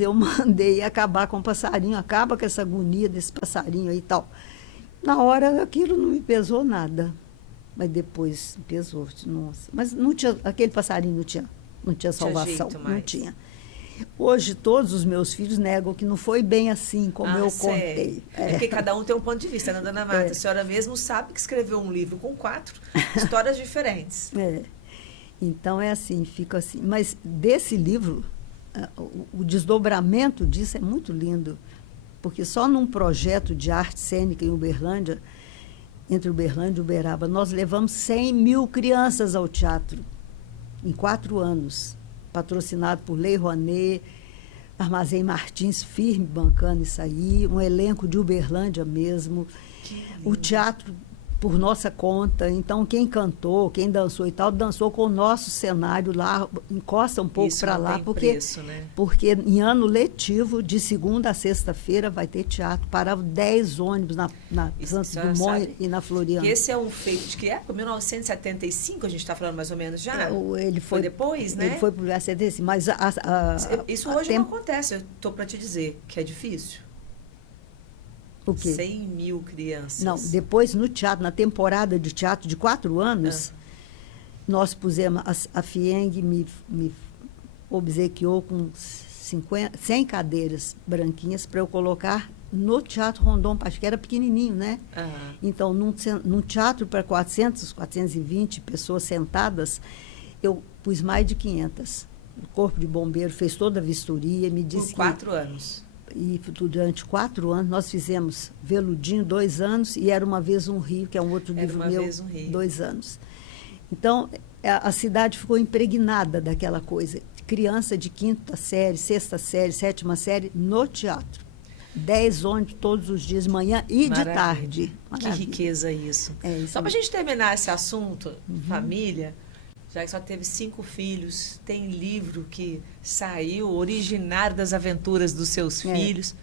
eu mandei acabar com o passarinho, acaba com essa agonia desse passarinho aí e tal. Na hora, aquilo não me pesou nada. Mas depois pesou, nossa. Mas não tinha, aquele passarinho não tinha salvação, não tinha. Hoje, todos os meus filhos negam que não foi bem assim como eu contei. Porque cada um tem um ponto de vista, né, dona Marta? A senhora mesmo sabe que escreveu um livro com 4 histórias diferentes. Então, é assim, fica assim. Mas desse livro, o desdobramento disso é muito lindo. Porque só num projeto de arte cênica em Uberlândia, entre Uberlândia e Uberaba, nós levamos 100 mil crianças ao teatro em 4 anos. Patrocinado por Lei Rouanet, Armazém Martins, firme, bancando isso aí, um elenco de Uberlândia mesmo, o teatro por nossa conta. Então, quem cantou, quem dançou e tal, dançou com o nosso cenário lá, encosta um pouco para lá, porque em ano letivo, de segunda a sexta-feira, vai ter teatro. Paravam 10 ônibus na Santos Dumont e na Floriano. Esse é um feito de que época? 1975, a gente está falando mais ou menos já? Ele foi depois, né? Ele foi publicado em 75, mas isso hoje não acontece, eu estou para te dizer que é difícil. O quê? 100 mil crianças. Não, depois no teatro, na temporada de teatro de 4 anos, nós pusemos, a FIENG me obsequiou com 100 cadeiras branquinhas para eu colocar no Teatro Rondon Pacheco, que era pequenininho, né? Então, num teatro para 420 pessoas sentadas, eu pus mais de 500. O Corpo de Bombeiro fez toda a vistoria, me disse Por 4 anos. E durante 4 anos, nós fizemos Veludinho 2 anos e Era Uma Vez um Rio, que é um outro livro meu, 2 anos. Então, a cidade ficou impregnada daquela coisa. Criança de 5ª série, 6ª série, 7ª série, no teatro. 10 ônibus todos os dias, manhã e de tarde. Que riqueza isso. Só para a gente terminar esse assunto, família, já que só teve 5 filhos, tem livro que saiu, originário das aventuras dos seus filhos.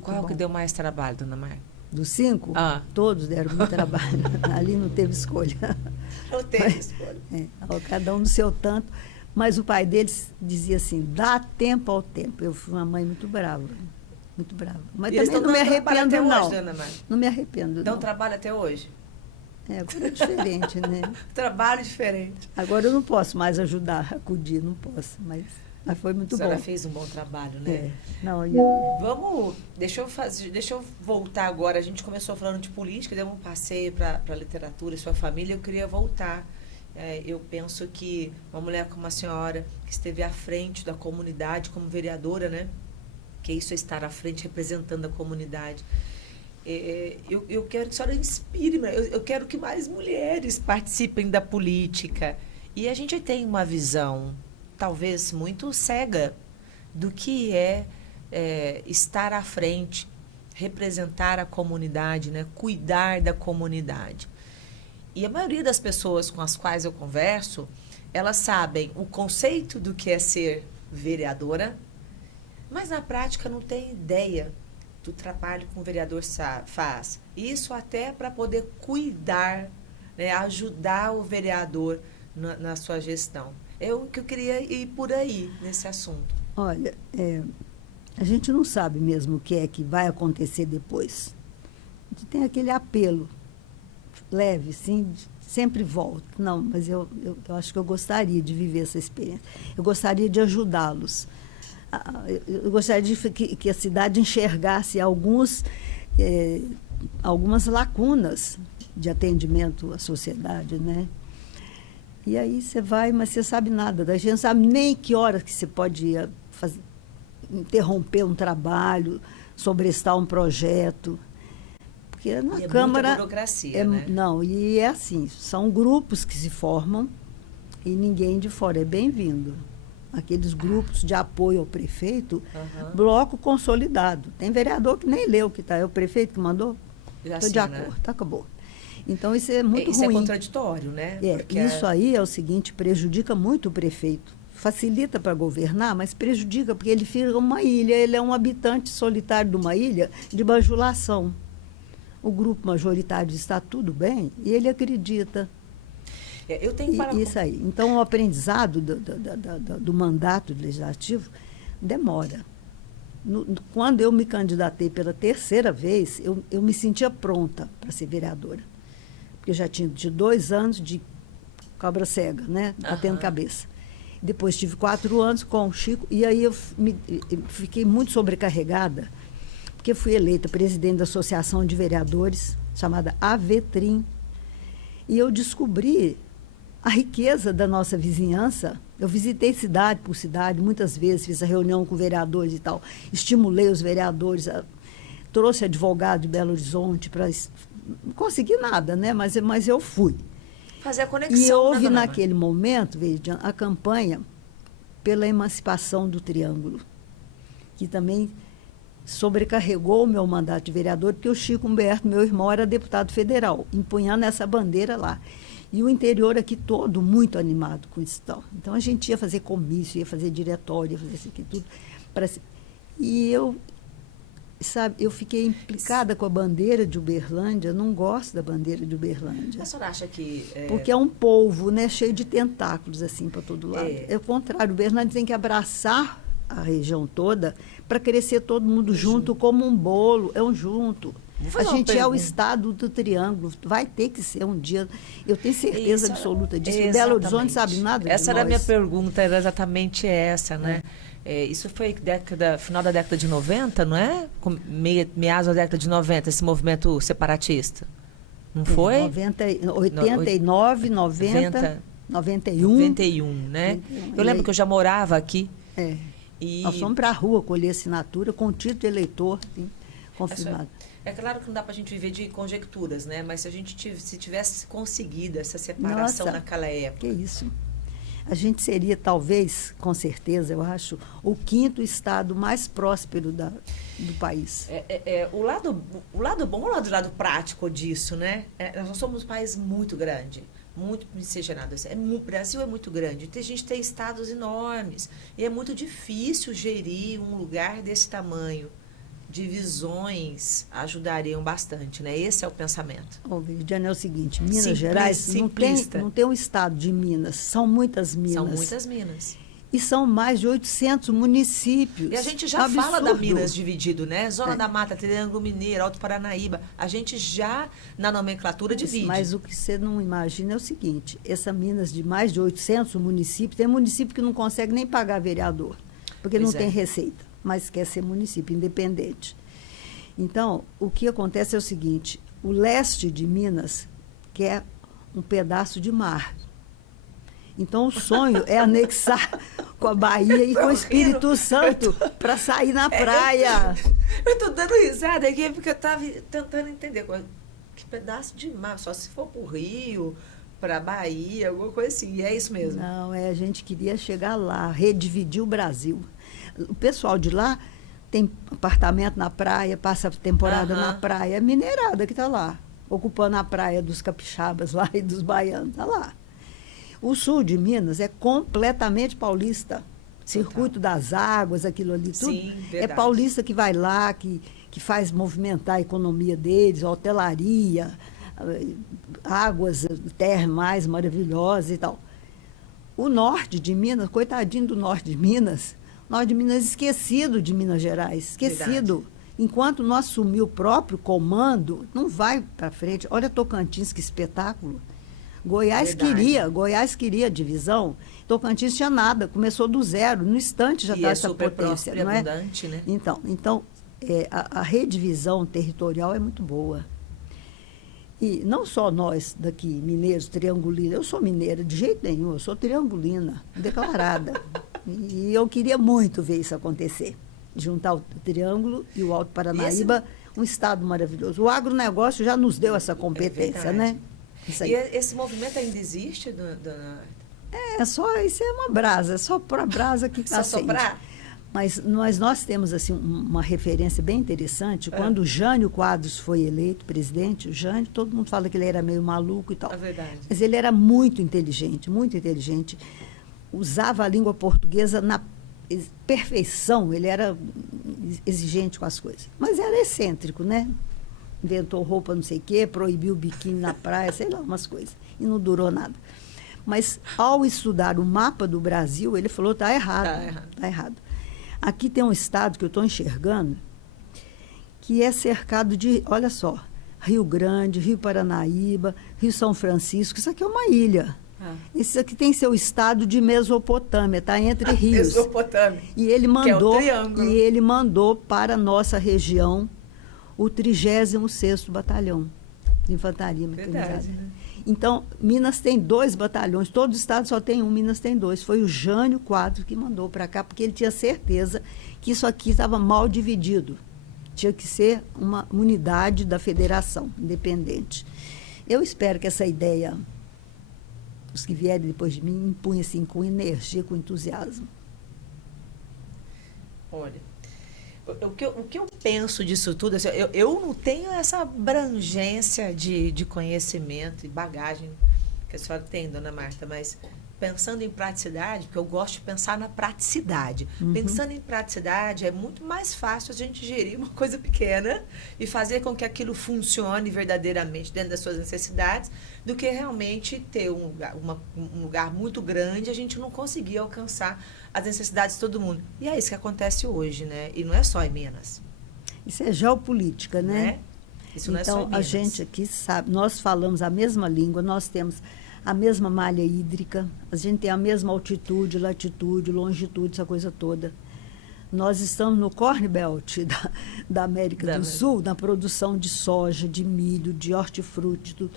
Qual que deu mais trabalho, dona Marta? Dos 5? Todos deram muito trabalho. Ali não teve escolha. Não teve escolha. Cada um no seu tanto. Mas o pai deles dizia assim, dá tempo ao tempo. Eu fui uma mãe muito brava. Muito brava. Mas também não me arrependo, não. Não me arrependo, Então trabalha até hoje? Agora é diferente, né? Trabalho diferente. Agora eu não posso mais ajudar, acudir, não posso, mas foi muito bom. A senhora fez um bom trabalho, né? Vamos, deixa eu voltar agora. A gente começou falando de política, deu um passeio para a literatura e sua família. Eu queria voltar. Eu penso que uma mulher como a senhora, que esteve à frente da comunidade como vereadora, né? Que isso é estar à frente representando a comunidade. Eu quero que a senhora inspire, eu quero que mais mulheres participem da política. E a gente tem uma visão, talvez muito cega, do que é estar à frente, representar a comunidade, né? Cuidar da comunidade. E a maioria das pessoas com as quais eu converso, elas sabem o conceito do que é ser vereadora, mas na prática não tem ideia do trabalho que um vereador faz. Isso até para poder cuidar, né, ajudar o vereador na sua gestão. Eu queria ir por aí, nesse assunto. Olha, a gente não sabe mesmo o que é que vai acontecer depois. A gente tem aquele apelo leve, sim, sempre volto. Não, mas eu acho que eu gostaria de viver essa experiência. Eu gostaria de ajudá-los. Eu gostaria que a cidade enxergasse algumas lacunas de atendimento à sociedade, né? E aí você vai, mas você sabe nada. A gente não sabe nem que hora que você pode interromper um trabalho, sobrestar um projeto. Porque na Câmara... muita burocracia, né? Não, e é assim, são grupos que se formam e ninguém de fora é bem-vindo. Aqueles grupos de apoio ao prefeito, bloco consolidado. Tem vereador que nem leu que está, é o prefeito que mandou? Estou de acordo, tá, acabou. Então, isso é muito ruim. Isso é contraditório, né? Porque isso aí é o seguinte, prejudica muito o prefeito. Facilita para governar, mas prejudica, porque ele fica uma ilha, ele é um habitante solitário de uma ilha de bajulação. O grupo majoritário está tudo bem e ele acredita. Eu tenho isso aí. Então, o aprendizado do mandato legislativo demora. Quando eu me candidatei pela terceira vez, eu me sentia pronta para ser vereadora. Porque eu já tinha de 2 anos de cobra cega, né? Batendo cabeça. Depois tive 4 anos com o Chico, e aí eu fiquei muito sobrecarregada, porque fui eleita presidente da Associação de Vereadores, chamada AVETRIM, e eu descobri a riqueza da nossa vizinhança. Eu visitei cidade por cidade, muitas vezes fiz a reunião com vereadores e tal, estimulei os vereadores, trouxe advogado de Belo Horizonte para... Não consegui nada, né? Mas eu fui. Fazer a conexão. E houve naquele momento, veja, a campanha pela emancipação do Triângulo, que também sobrecarregou o meu mandato de vereador, porque o Chico Humberto, meu irmão, era deputado federal, empunhando essa bandeira lá. E o interior aqui todo muito animado com isso. Então, a gente ia fazer comício, ia fazer diretório, ia fazer isso aqui tudo. E eu fiquei implicada com a bandeira de Uberlândia, não gosto da bandeira de Uberlândia. A senhora acha que... Porque é um polvo, né, cheio de tentáculos, assim, para todo lado. É o contrário, Uberlândia tem que abraçar a região toda para crescer todo mundo junto, como um bolo, é um junto. A gente é o estado do Triângulo, vai ter que ser um dia, eu tenho certeza absoluta disso. O Belo Horizonte sabe nada de nós. Essa era a minha pergunta, era exatamente essa, né? Isso foi final da década de 90, não é? Meados da década de 90, esse movimento separatista. Não foi? 89, 90, 91. 91, né? Eu lembro que eu já morava aqui. Nós fomos para a rua colher assinatura com título de eleitor, sim, confirmado. É claro que não dá para a gente viver de conjecturas, né? Mas se tivesse conseguido essa separação naquela época... Que isso. A gente seria, talvez, com certeza, eu acho, o 5º estado mais próspero do país. O lado bom ou o lado prático disso, né? Nós somos um país muito grande, muito miscigenado. O Brasil é muito grande. A gente tem estados enormes. E é muito difícil gerir um lugar desse tamanho. Divisões ajudariam bastante, né? Esse é o pensamento. Virginia, é o seguinte, Minas Gerais não tem um estado de Minas, são muitas Minas. São muitas Minas. E são mais de 800 municípios. E a gente já fala da Minas dividido, né? Zona da Mata, Triângulo Mineiro, Alto Paranaíba. A gente já, na nomenclatura, divide. Mas o que você não imagina é o seguinte, essa Minas de mais de 800 municípios, tem município que não consegue nem pagar vereador, porque não tem receita, mas quer ser município independente. Então, o que acontece é o seguinte, o leste de Minas quer um pedaço de mar. Então, o sonho é anexar com a Bahia e com o Espírito Santo para sair na praia. Eu estou dando risada aqui porque eu estava tentando entender. Que pedaço de mar? Só se for para o Rio, para a Bahia, alguma coisa assim. E é isso mesmo? Não, a gente queria chegar lá, redividir o Brasil. O pessoal de lá tem apartamento na praia, passa a temporada na praia. É mineirada que está lá, ocupando a praia dos capixabas lá e dos baianos. Está lá. O sul de Minas é completamente paulista. Circuito das águas, aquilo ali, tudo. Sim, é paulista que vai lá, que faz movimentar a economia deles, a hotelaria, águas termais maravilhosas e tal. O norte de Minas, coitadinho do norte de Minas esquecido de Minas Gerais, esquecido. Verdade. Enquanto não assumir o próprio comando, não vai para frente. Olha Tocantins, que espetáculo. Verdade. Goiás queria a divisão, Tocantins tinha nada, começou do zero, no instante já está essa super potência, próspero e não é? abundante, né? Então a redivisão territorial é muito boa. E não só nós daqui, mineiros, triangulinos, eu sou mineira de jeito nenhum, eu sou triangulina, declarada. E eu queria muito ver isso acontecer, juntar o Triângulo e o Alto Paranaíba, um estado maravilhoso. O agronegócio já nos deu essa competência, né? Isso aí. E esse movimento ainda existe, dona? Isso é uma brasa, é só para brasa que Só acende. soprar? Mas nós temos assim uma referência bem interessante. Quando o Jânio Quadros foi eleito presidente, o Jânio, todo mundo fala que ele era meio maluco e tal. É verdade. Mas ele era muito inteligente, muito inteligente. Usava a língua portuguesa na perfeição, ele era exigente com as coisas. Mas era excêntrico, né? Inventou roupa não sei o quê, proibiu o biquíni na praia, sei lá, umas coisas. E não durou nada. Mas, ao estudar o mapa do Brasil, ele falou, está errado. Está errado. Aqui tem um estado que eu estou enxergando, que é cercado de, olha só, Rio Grande, Rio Paranaíba, Rio São Francisco, isso aqui é uma ilha. Isso aqui tem seu estado de Mesopotâmia, está entre rios. Mesopotâmia. E ele mandou, que é o triângulo. E ele mandou para a nossa região o 36º Batalhão de Infantaria Mecanizada. Verdade, né? Então, Minas tem 2 batalhões, todo estado só tem um, Minas tem 2. Foi o Jânio Quadros que mandou para cá, porque ele tinha certeza que isso aqui estava mal dividido. Tinha que ser uma unidade da federação, independente. Eu espero que essa ideia, os que vierem depois de mim, impunham assim, com energia, com entusiasmo. Olha, o que eu penso disso tudo, assim, eu não tenho essa abrangência de conhecimento e bagagem que a senhora tem, dona Marta, mas pensando em praticidade, porque eu gosto de pensar na praticidade. Pensando em praticidade, é muito mais fácil a gente gerir uma coisa pequena e fazer com que aquilo funcione verdadeiramente dentro das suas necessidades, do que realmente ter um lugar muito grande e a gente não conseguir alcançar as necessidades de todo mundo. E é isso que acontece hoje, né? E não é só em Minas. Isso é geopolítica, né? Isso não é só em Então, Minas. a gente aqui sabe, nós falamos a mesma língua, nós temos a mesma malha hídrica, a gente tem a mesma altitude, latitude, longitude, essa coisa toda. Nós estamos no Corn Belt da América do Sul, na produção de soja, de milho, de hortifruti, de tudo.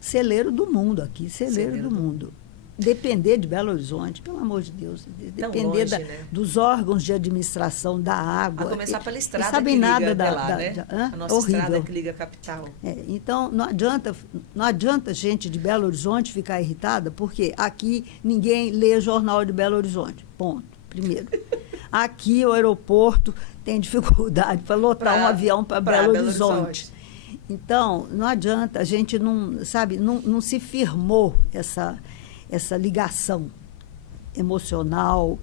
Celeiro do mundo aqui, celeiro do mundo. Depender de Belo Horizonte, pelo amor de Deus, depender longe, né? dos órgãos de administração da água. A começar pela estrada sabem que nada liga lá, né? A nossa horrível. estrada que liga a capital. Então, não adianta gente de Belo Horizonte ficar irritada, porque aqui ninguém lê jornal de Belo Horizonte. Ponto. Primeiro. Aqui o aeroporto tem dificuldade para lotar um avião para Belo Horizonte. Então, não adianta, a gente não se firmou essa ligação emocional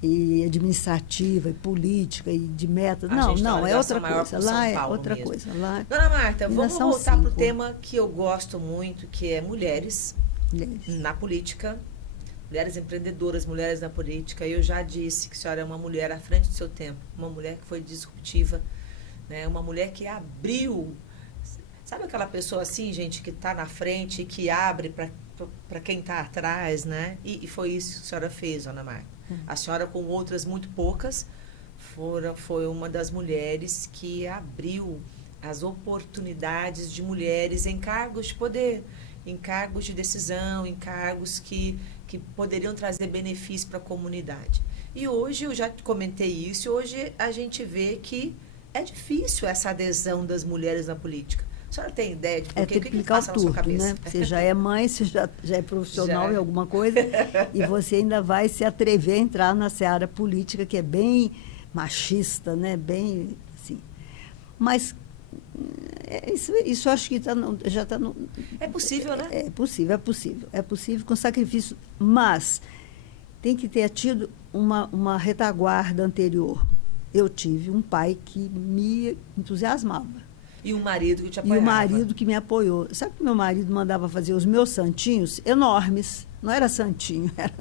e administrativa e política e de método. Não, é outra coisa. Lá é outra coisa. Dona Marta, vamos voltar para o tema que eu gosto muito, que é mulheres na política, mulheres empreendedoras, mulheres na política. Eu já disse que a senhora é uma mulher à frente do seu tempo, uma mulher que foi disruptiva, né? Uma mulher que abriu. Sabe aquela pessoa assim, gente, que está na frente e que abre para quem está atrás, né? E foi isso que a senhora fez, Dona Marta. A senhora, com outras muito poucas, foi uma das mulheres que abriu as oportunidades de mulheres em cargos de poder, em cargos de decisão, em cargos que poderiam trazer benefício para a comunidade. E hoje, eu já comentei isso, hoje a gente vê que é difícil essa adesão das mulheres na política. A senhora tem ideia de por tem que que passa na sua cabeça? Né? Você já é mãe, você já é profissional em alguma coisa, e você ainda vai se atrever a entrar na seara política, que é bem machista, né? Bem assim. Mas isso acho que já está no... É possível, né? É possível com sacrifício, mas tem que ter tido uma retaguarda anterior. Eu tive um pai que me entusiasmava. E um marido que te apoiava. E o marido que me apoiou. Sabe que meu marido mandava fazer os meus santinhos enormes? Não era santinho, era...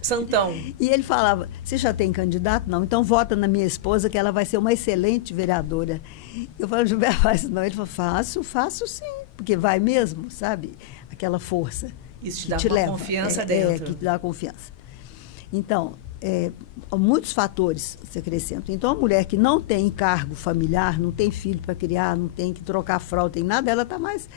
Santão. E ele falava, você já tem candidato? Não, então vota na minha esposa, que ela vai ser uma excelente vereadora. Eu falei, Gilberto, faz não. Ele falou, faço sim, porque vai mesmo, sabe? Aquela força. Isso te que dá te uma leva, confiança dentro. que te dá confiança. Então, muitos fatores se acrescentam. Então, a mulher que não tem encargo familiar, não tem filho para criar, não tem que trocar fralda, tem nada, ela está mais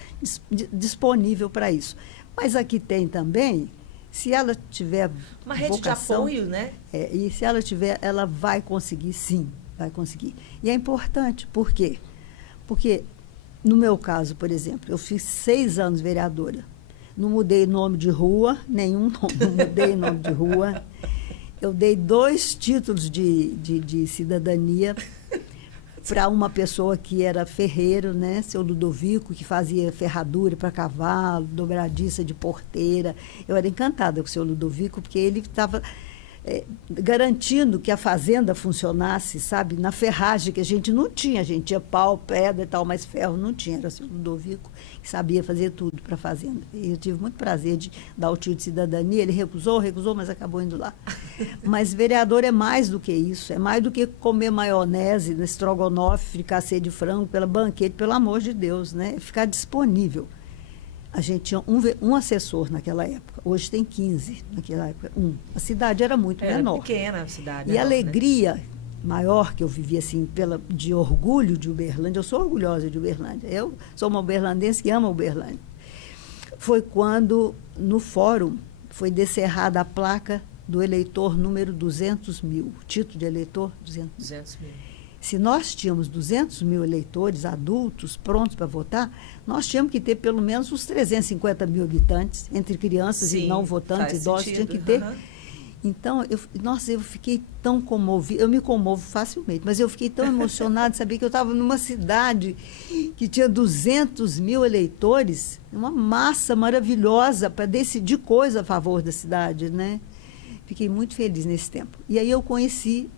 disponível para isso. Mas aqui tem também, se ela tiver uma rede vocação, de apoio, né? E se ela tiver, ela vai conseguir, sim, vai conseguir. E é importante, por quê? Porque, no meu caso, por exemplo, eu fiz 6 anos vereadora. Não mudei nome de rua, nenhum nome, não mudei nome de rua. Eu dei 2 títulos de cidadania para uma pessoa que era ferreiro, né? Seu Ludovico, que fazia ferradura para cavalo, dobradiça de porteira. Eu era encantada com o seu Ludovico, porque ele estava garantindo que a fazenda funcionasse, sabe? Na ferragem, que a gente não tinha. A gente tinha pau, pedra e tal, mas ferro não tinha. Era o seu Ludovico que sabia fazer tudo para a fazenda. E eu tive muito prazer de dar o título de cidadania. Ele recusou, mas acabou indo lá. Mas vereador é mais do que isso. É mais do que comer maionese, estrogonofe, fricassê de frango, pela banquete, pelo amor de Deus, né? Ficar disponível. A gente tinha um assessor naquela época. Hoje tem 15, naquela época, 1. A cidade era muito menor. Pequena a cidade. E a alegria maior que eu vivi, assim, de orgulho de Uberlândia, eu sou orgulhosa de Uberlândia. Eu sou uma uberlandense que ama Uberlândia. Foi quando, no fórum, foi descerrada a placa do eleitor número 200 mil. Título de eleitor, 200 mil. Se nós tínhamos 200 mil eleitores adultos prontos para votar, nós tínhamos que ter pelo menos uns 350 mil habitantes, entre crianças e não votantes, idosos, tinha que ter. Então, eu fiquei tão comovida, eu me comovo facilmente, mas eu fiquei tão emocionada de saber que eu estava numa cidade que tinha 200 mil eleitores, uma massa maravilhosa para decidir coisa a favor da cidade, né? Fiquei muito feliz nesse tempo. E aí eu conheci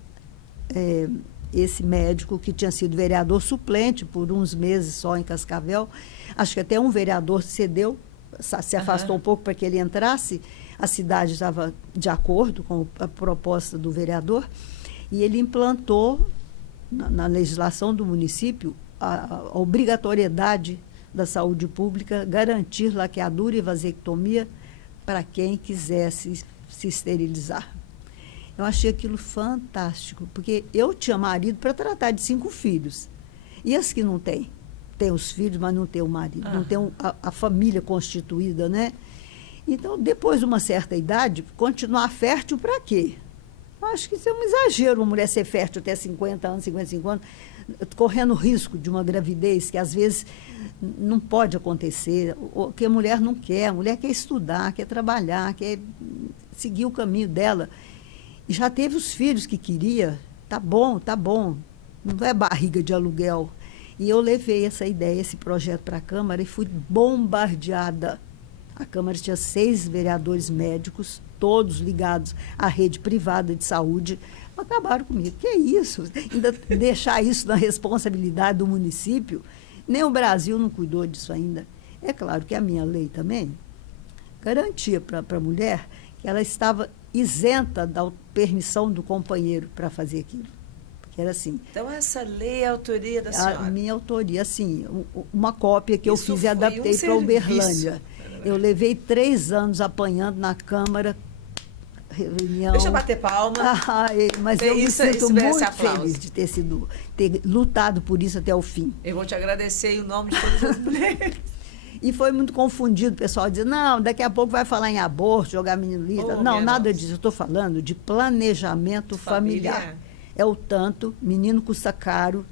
esse médico que tinha sido vereador suplente por uns meses só em Cascavel. Acho que até um vereador cedeu, se afastou um pouco para que ele entrasse. A cidade estava de acordo com a proposta do vereador e ele implantou na legislação do município a obrigatoriedade da saúde pública garantir laqueadura e vasectomia para quem quisesse se esterilizar. Eu achei aquilo fantástico, porque eu tinha marido para tratar de 5 filhos. E as que não têm? Tem os filhos, mas não tem o marido, não tem a família constituída, né? Então, depois de uma certa idade, continuar fértil para quê? Eu acho que isso é um exagero, uma mulher ser fértil até 50 anos, 55 anos, correndo risco de uma gravidez que, às vezes, não pode acontecer, ou que a mulher não quer. A mulher quer estudar, quer trabalhar, quer seguir o caminho dela. E já teve os filhos que queria, tá bom, não é barriga de aluguel. E eu levei essa ideia, esse projeto para a Câmara e fui bombardeada. A Câmara tinha 6 vereadores médicos, todos ligados à rede privada de saúde. Acabaram comigo. Que é isso? Ainda deixar isso na responsabilidade do município? Nem o Brasil não cuidou disso ainda. É claro que a minha lei também garantia para a mulher que ela estava isenta da permissão do companheiro para fazer aquilo. Porque era assim. Então, essa lei é a autoria da senhora? A minha autoria, assim, uma cópia que eu fiz e adaptei para serviço. Uberlândia. Eu levei 3 anos apanhando na Câmara, reunião. Deixa eu bater palma. Mas eu me sinto muito feliz de ter lutado por isso até o fim. Eu vou te agradecer em nome de todas as mulheres. E foi muito confundido, o pessoal dizia, não, daqui a pouco vai falar em aborto, jogar menino lista. Não, nada disso. Eu estou falando de planejamento familiar. É o tanto, menino custa caro,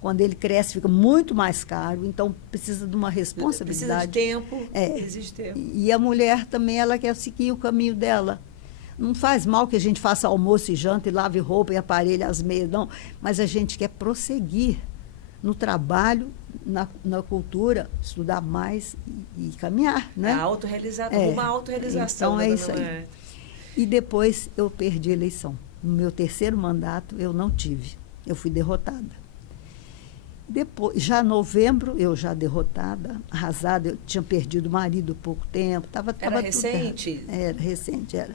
quando ele cresce fica muito mais caro, então precisa de uma responsabilidade. Precisa de tempo, exige tempo. E a mulher também, ela quer seguir o caminho dela. Não faz mal que a gente faça almoço e janta e lave roupa e aparelhe as meias, não, mas a gente quer prosseguir no trabalho, na cultura, estudar mais e caminhar, né? Uma autorrealização. Então é isso aí. E depois eu perdi a eleição. No meu 3º mandato eu não tive. Eu fui derrotada. Depois, já em novembro, eu já derrotada, arrasada, eu tinha perdido o marido há pouco tempo. Era recente? Era recente, era.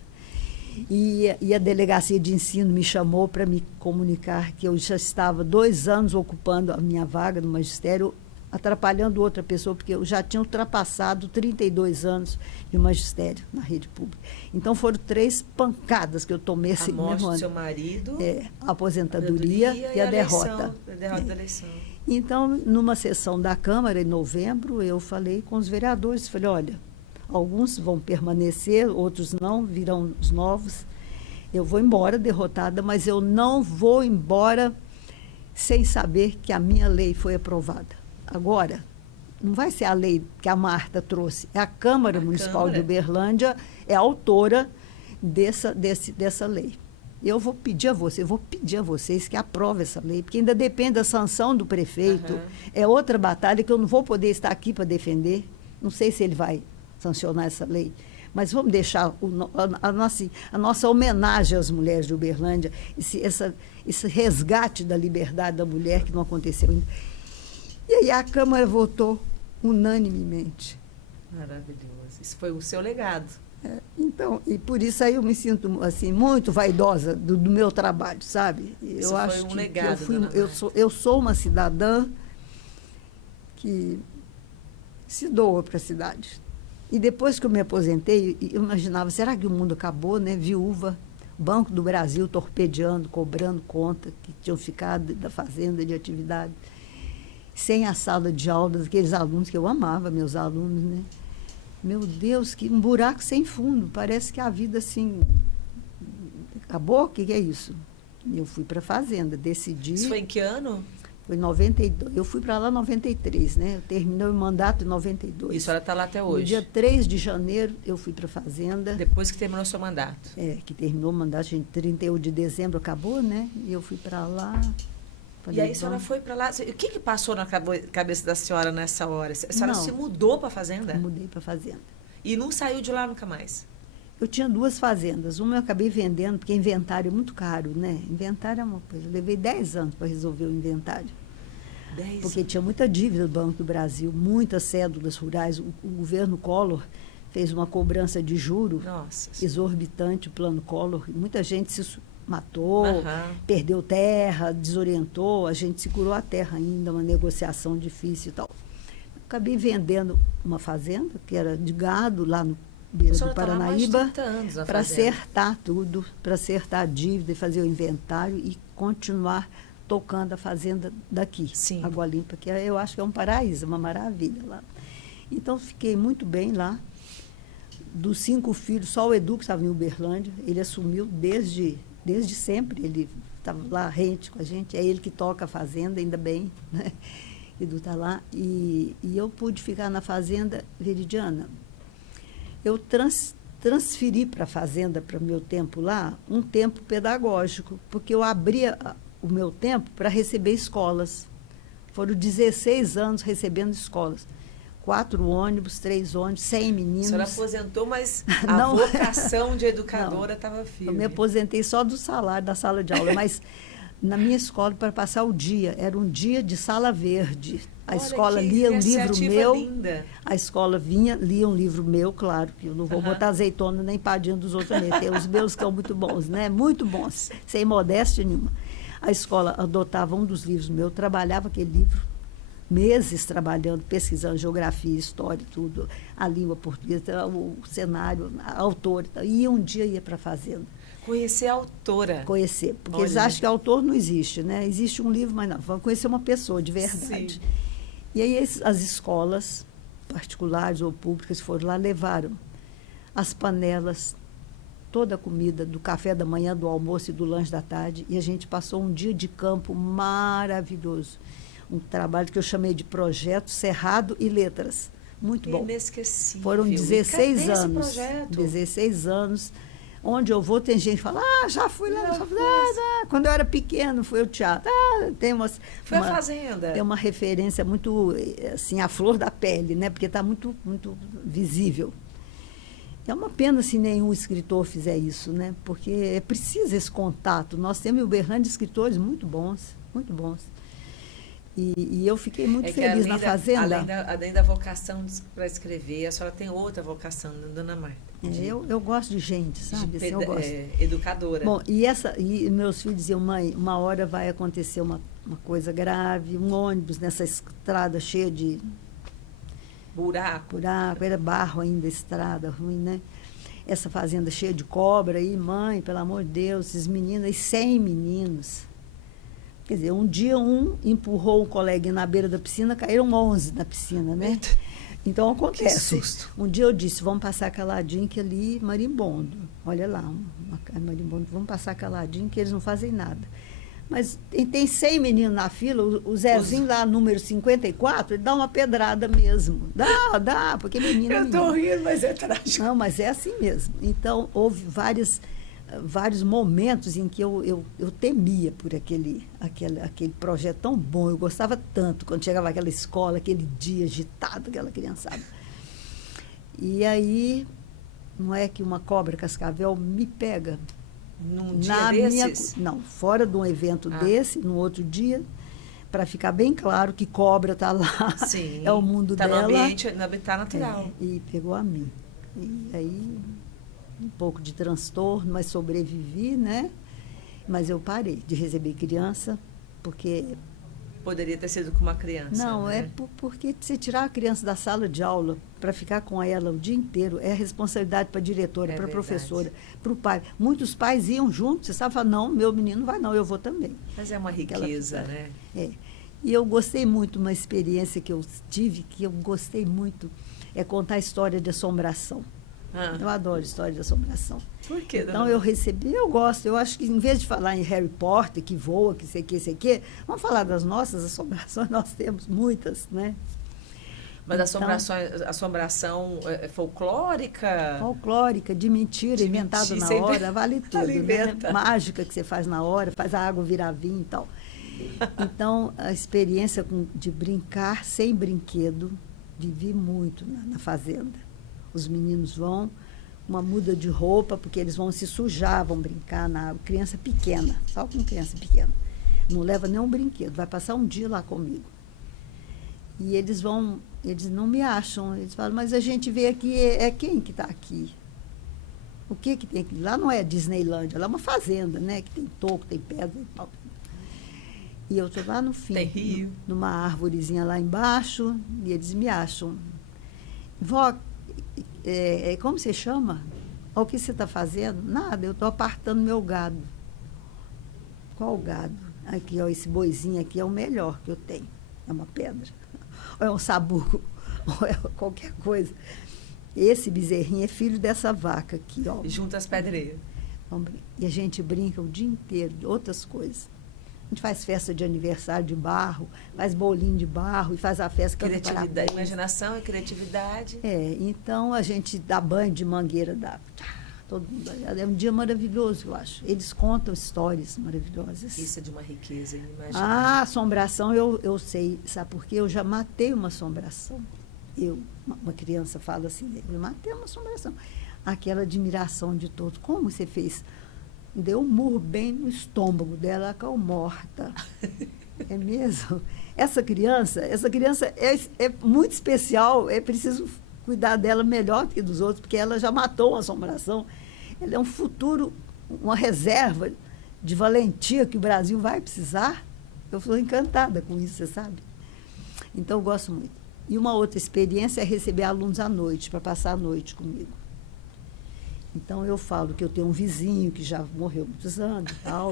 E a delegacia de ensino me chamou para me comunicar que eu já estava 2 anos ocupando a minha vaga no magistério atrapalhando outra pessoa, porque eu já tinha ultrapassado 32 anos de magistério na rede pública. Então, foram 3 pancadas que eu tomei esse A morte mesmo do ano. seu marido, A aposentadoria e a derrota. A derrota da eleição. Então, numa sessão da Câmara, em novembro, eu falei com os vereadores, falei, olha, alguns vão permanecer, outros não, virão os novos. Eu vou embora derrotada, mas eu não vou embora sem saber que a minha lei foi aprovada. Agora, não vai ser a lei que a Marta trouxe, é a Câmara Municipal de Uberlândia, é a autora dessa lei. Eu vou pedir a vocês que aprovem essa lei, porque ainda depende da sanção do prefeito. É outra batalha que eu não vou poder estar aqui para defender. Não sei se ele vai sancionar essa lei. Mas vamos deixar a nossa homenagem às mulheres de Uberlândia, esse resgate da liberdade da mulher que não aconteceu ainda. E aí a Câmara votou unanimemente. Maravilhoso. Isso foi o seu legado. Então, e por isso aí eu me sinto assim, muito vaidosa do meu trabalho, sabe? Isso foi um legado, eu sou uma cidadã que se doa para a cidade. E depois que eu me aposentei, eu imaginava, será que o mundo acabou, né? Viúva, Banco do Brasil torpedeando, cobrando conta que tinham ficado da fazenda de atividade, sem a sala de aula daqueles alunos que eu amava, meus alunos, né? Meu Deus, que um buraco sem fundo. Parece que a vida, assim, acabou. O que é isso? E eu fui para a fazenda, decidi... Isso foi em que ano? Foi em 92. Eu fui para lá em 93, né? Eu terminei o mandato em 92. E a senhora está lá até hoje? No dia 3 de janeiro, eu fui para a fazenda. Depois que terminou o seu mandato? Que terminou o mandato, em 31 de dezembro acabou, né? E eu fui para lá... E aí a senhora foi para lá. O que passou na cabeça da senhora nessa hora? A senhora se mudou para a fazenda? Mudei para a fazenda. E não saiu de lá nunca mais? Eu tinha 2 fazendas. Uma eu acabei vendendo, porque inventário é muito caro, né? Inventário é uma coisa. Eu levei 10 anos para resolver o inventário. 10 porque tinha muita dívida do Banco do Brasil, muitas cédulas rurais. O governo Collor fez uma cobrança de juro exorbitante, o plano Collor. Muita gente se matou, perdeu terra, desorientou, a gente segurou a terra ainda, uma negociação difícil e tal. Acabei vendendo uma fazenda, que era de gado, lá no beira do Paranaíba, para acertar tudo, para acertar a dívida e fazer o inventário e continuar tocando a fazenda daqui, Água Limpa, que eu acho que é um paraíso, uma maravilha lá. Então, fiquei muito bem lá. Dos 5 filhos, só o Edu, que estava em Uberlândia, ele assumiu desde sempre, ele estava lá rente com a gente, é ele que toca a fazenda, ainda bem, né? Edu está lá, e eu pude ficar na fazenda Veridiana. Eu transferi para a fazenda, para o meu tempo lá, um tempo pedagógico, porque eu abria o meu tempo para receber escolas. Foram 16 anos recebendo escolas. 4 ônibus, 3 ônibus, 100 meninos. A senhora aposentou, mas a vocação de educadora estava firme. Eu me aposentei só do salário da sala de aula, mas na minha escola, para passar o dia, era um dia de sala verde. A escola lia um livro meu. Linda. A escola vinha, lia um livro meu, claro, que eu não vou botar azeitona nem padinha dos outros também. Tem os meus que são muito bons, né? Muito bons, sem modéstia nenhuma. A escola adotava um dos livros meus, trabalhava aquele livro, meses trabalhando, pesquisando geografia, história, tudo, a língua portuguesa, o cenário, a autora. E um dia ia para a fazenda. Conhecer a autora. Conhecer, porque eles acham que autor não existe, né? Existe um livro, mas não, vamos conhecer uma pessoa de verdade. E aí as escolas particulares ou públicas foram lá, levaram as panelas, toda a comida, do café da manhã, do almoço e do lanche da tarde, e a gente passou um dia de campo maravilhoso. Um trabalho que eu chamei de Projeto Cerrado e Letras. Muito bom. Inesquecível. Foram 16 anos. Esse projeto? 16 anos. Onde eu vou, tem gente que fala, já fui lá. Quando eu era pequeno, fui ao teatro. Foi a fazenda. Tem uma referência muito, assim, à flor da pele, né? Porque está muito, muito visível. É uma pena se nenhum escritor fizer isso, né? Porque é preciso esse contato. Nós temos em Uberlândia escritores muito bons, muito bons. E eu fiquei muito feliz na fazenda. Além da vocação para escrever, a senhora tem outra vocação, dona Marta. Eu gosto de gente, sabe? Assim, eu gosto. Educadora. Bom, e meus filhos diziam, mãe, uma hora vai acontecer uma coisa grave, um ônibus nessa estrada cheia de Buraco. era barro ainda, estrada ruim, né? Essa fazenda cheia de cobra aí, mãe, pelo amor de Deus, esses meninos aí, 100 meninos. Quer dizer, um dia um empurrou um coleguinha na beira da piscina, caíram 11 na piscina, né? Então acontece. Que susto. Um dia eu disse, vamos passar caladinho que ali marimbondo. Olha lá, marimbondo, vamos passar caladinho que eles não fazem nada. Mas tem 100 meninos na fila, o Zezinho lá, número 54, ele dá uma pedrada mesmo. Dá, porque menino é Eu menino. tô rindo, mas é trágico. Não, mas é assim mesmo. Então, houve vários momentos em que eu temia por aquele projeto tão bom. Eu gostava tanto quando chegava aquela escola, aquele dia agitado, aquela criançada. E aí, não é que uma cobra cascavel me pega Num dia desses? Não, fora de um evento desse, no outro dia, para ficar bem claro que cobra está lá. Sim, é o mundo tá dela. No ambiente, no habitat natural. E pegou a mim. E aí, um pouco de transtorno, mas sobrevivi, né? Mas eu parei de receber criança, porque... Poderia ter sido com uma criança. Não, né? porque se tirar a criança da sala de aula para ficar com ela o dia inteiro, é responsabilidade para a diretora, para a professora, para o pai. Muitos pais iam juntos, você sabe, falar, não, meu menino não vai não, eu vou também. Mas é uma riqueza, né? É. E eu gostei muito, uma experiência que eu tive, que eu gostei muito, é contar a história de assombração. Eu adoro história de assombração. Por quê? Então, eu gosto. Eu acho que, em vez de falar em Harry Potter, que voa, que sei que, vamos falar das nossas assombrações. Nós temos muitas, né? Mas assombração folclórica? Folclórica, de mentira, inventada na hora, vale tudo, né? Mágica que você faz na hora, faz a água virar vinho e tal. Então, a experiência de brincar sem brinquedo, vivi muito na fazenda. Os meninos vão, uma muda de roupa, porque eles vão se sujar, vão brincar na água. Criança pequena, só com criança pequena. Não leva nenhum brinquedo, vai passar um dia lá comigo. E eles não me acham. Eles falam, mas a gente vê aqui, é quem que está aqui? O que tem aqui? Lá não é Disneylândia, lá é uma fazenda, né? Que tem toco, tem pedra e tal. E eu estou lá no fim, tem rio. Numa árvorezinha lá embaixo, e eles me acham. Vó, como você chama? O que você está fazendo? Nada, eu estou apartando meu gado. Qual gado? Aqui, ó, esse boizinho aqui é o melhor que eu tenho. É uma pedra. Ou é um sabugo, ou é qualquer coisa. Esse bezerrinho é filho dessa vaca aqui, ó. E junta as pedreiras. E a gente brinca o dia inteiro de outras coisas. A gente faz festa de aniversário de barro, faz bolinho de barro e faz a festa que criatividade, imaginação e criatividade. Então a gente dá banho de mangueira, todo mundo. É um dia maravilhoso, eu acho. Eles contam histórias maravilhosas. Isso é de uma riqueza inimaginável. Assombração eu sei, sabe por quê? Eu já matei uma assombração. Uma criança fala assim, eu matei uma assombração. Aquela admiração de todos. Como você fez? Deu um murro bem no estômago dela, ela caiu morta. É mesmo? Essa criança é muito especial, é preciso cuidar dela melhor que dos outros, porque ela já matou uma assombração. Ela é um futuro, uma reserva de valentia que o Brasil vai precisar. Eu estou encantada com isso, você sabe? Então, eu gosto muito. E uma outra experiência é receber alunos à noite, para passar a noite comigo. Então, eu falo que eu tenho um vizinho que já morreu há muitos anos e tal.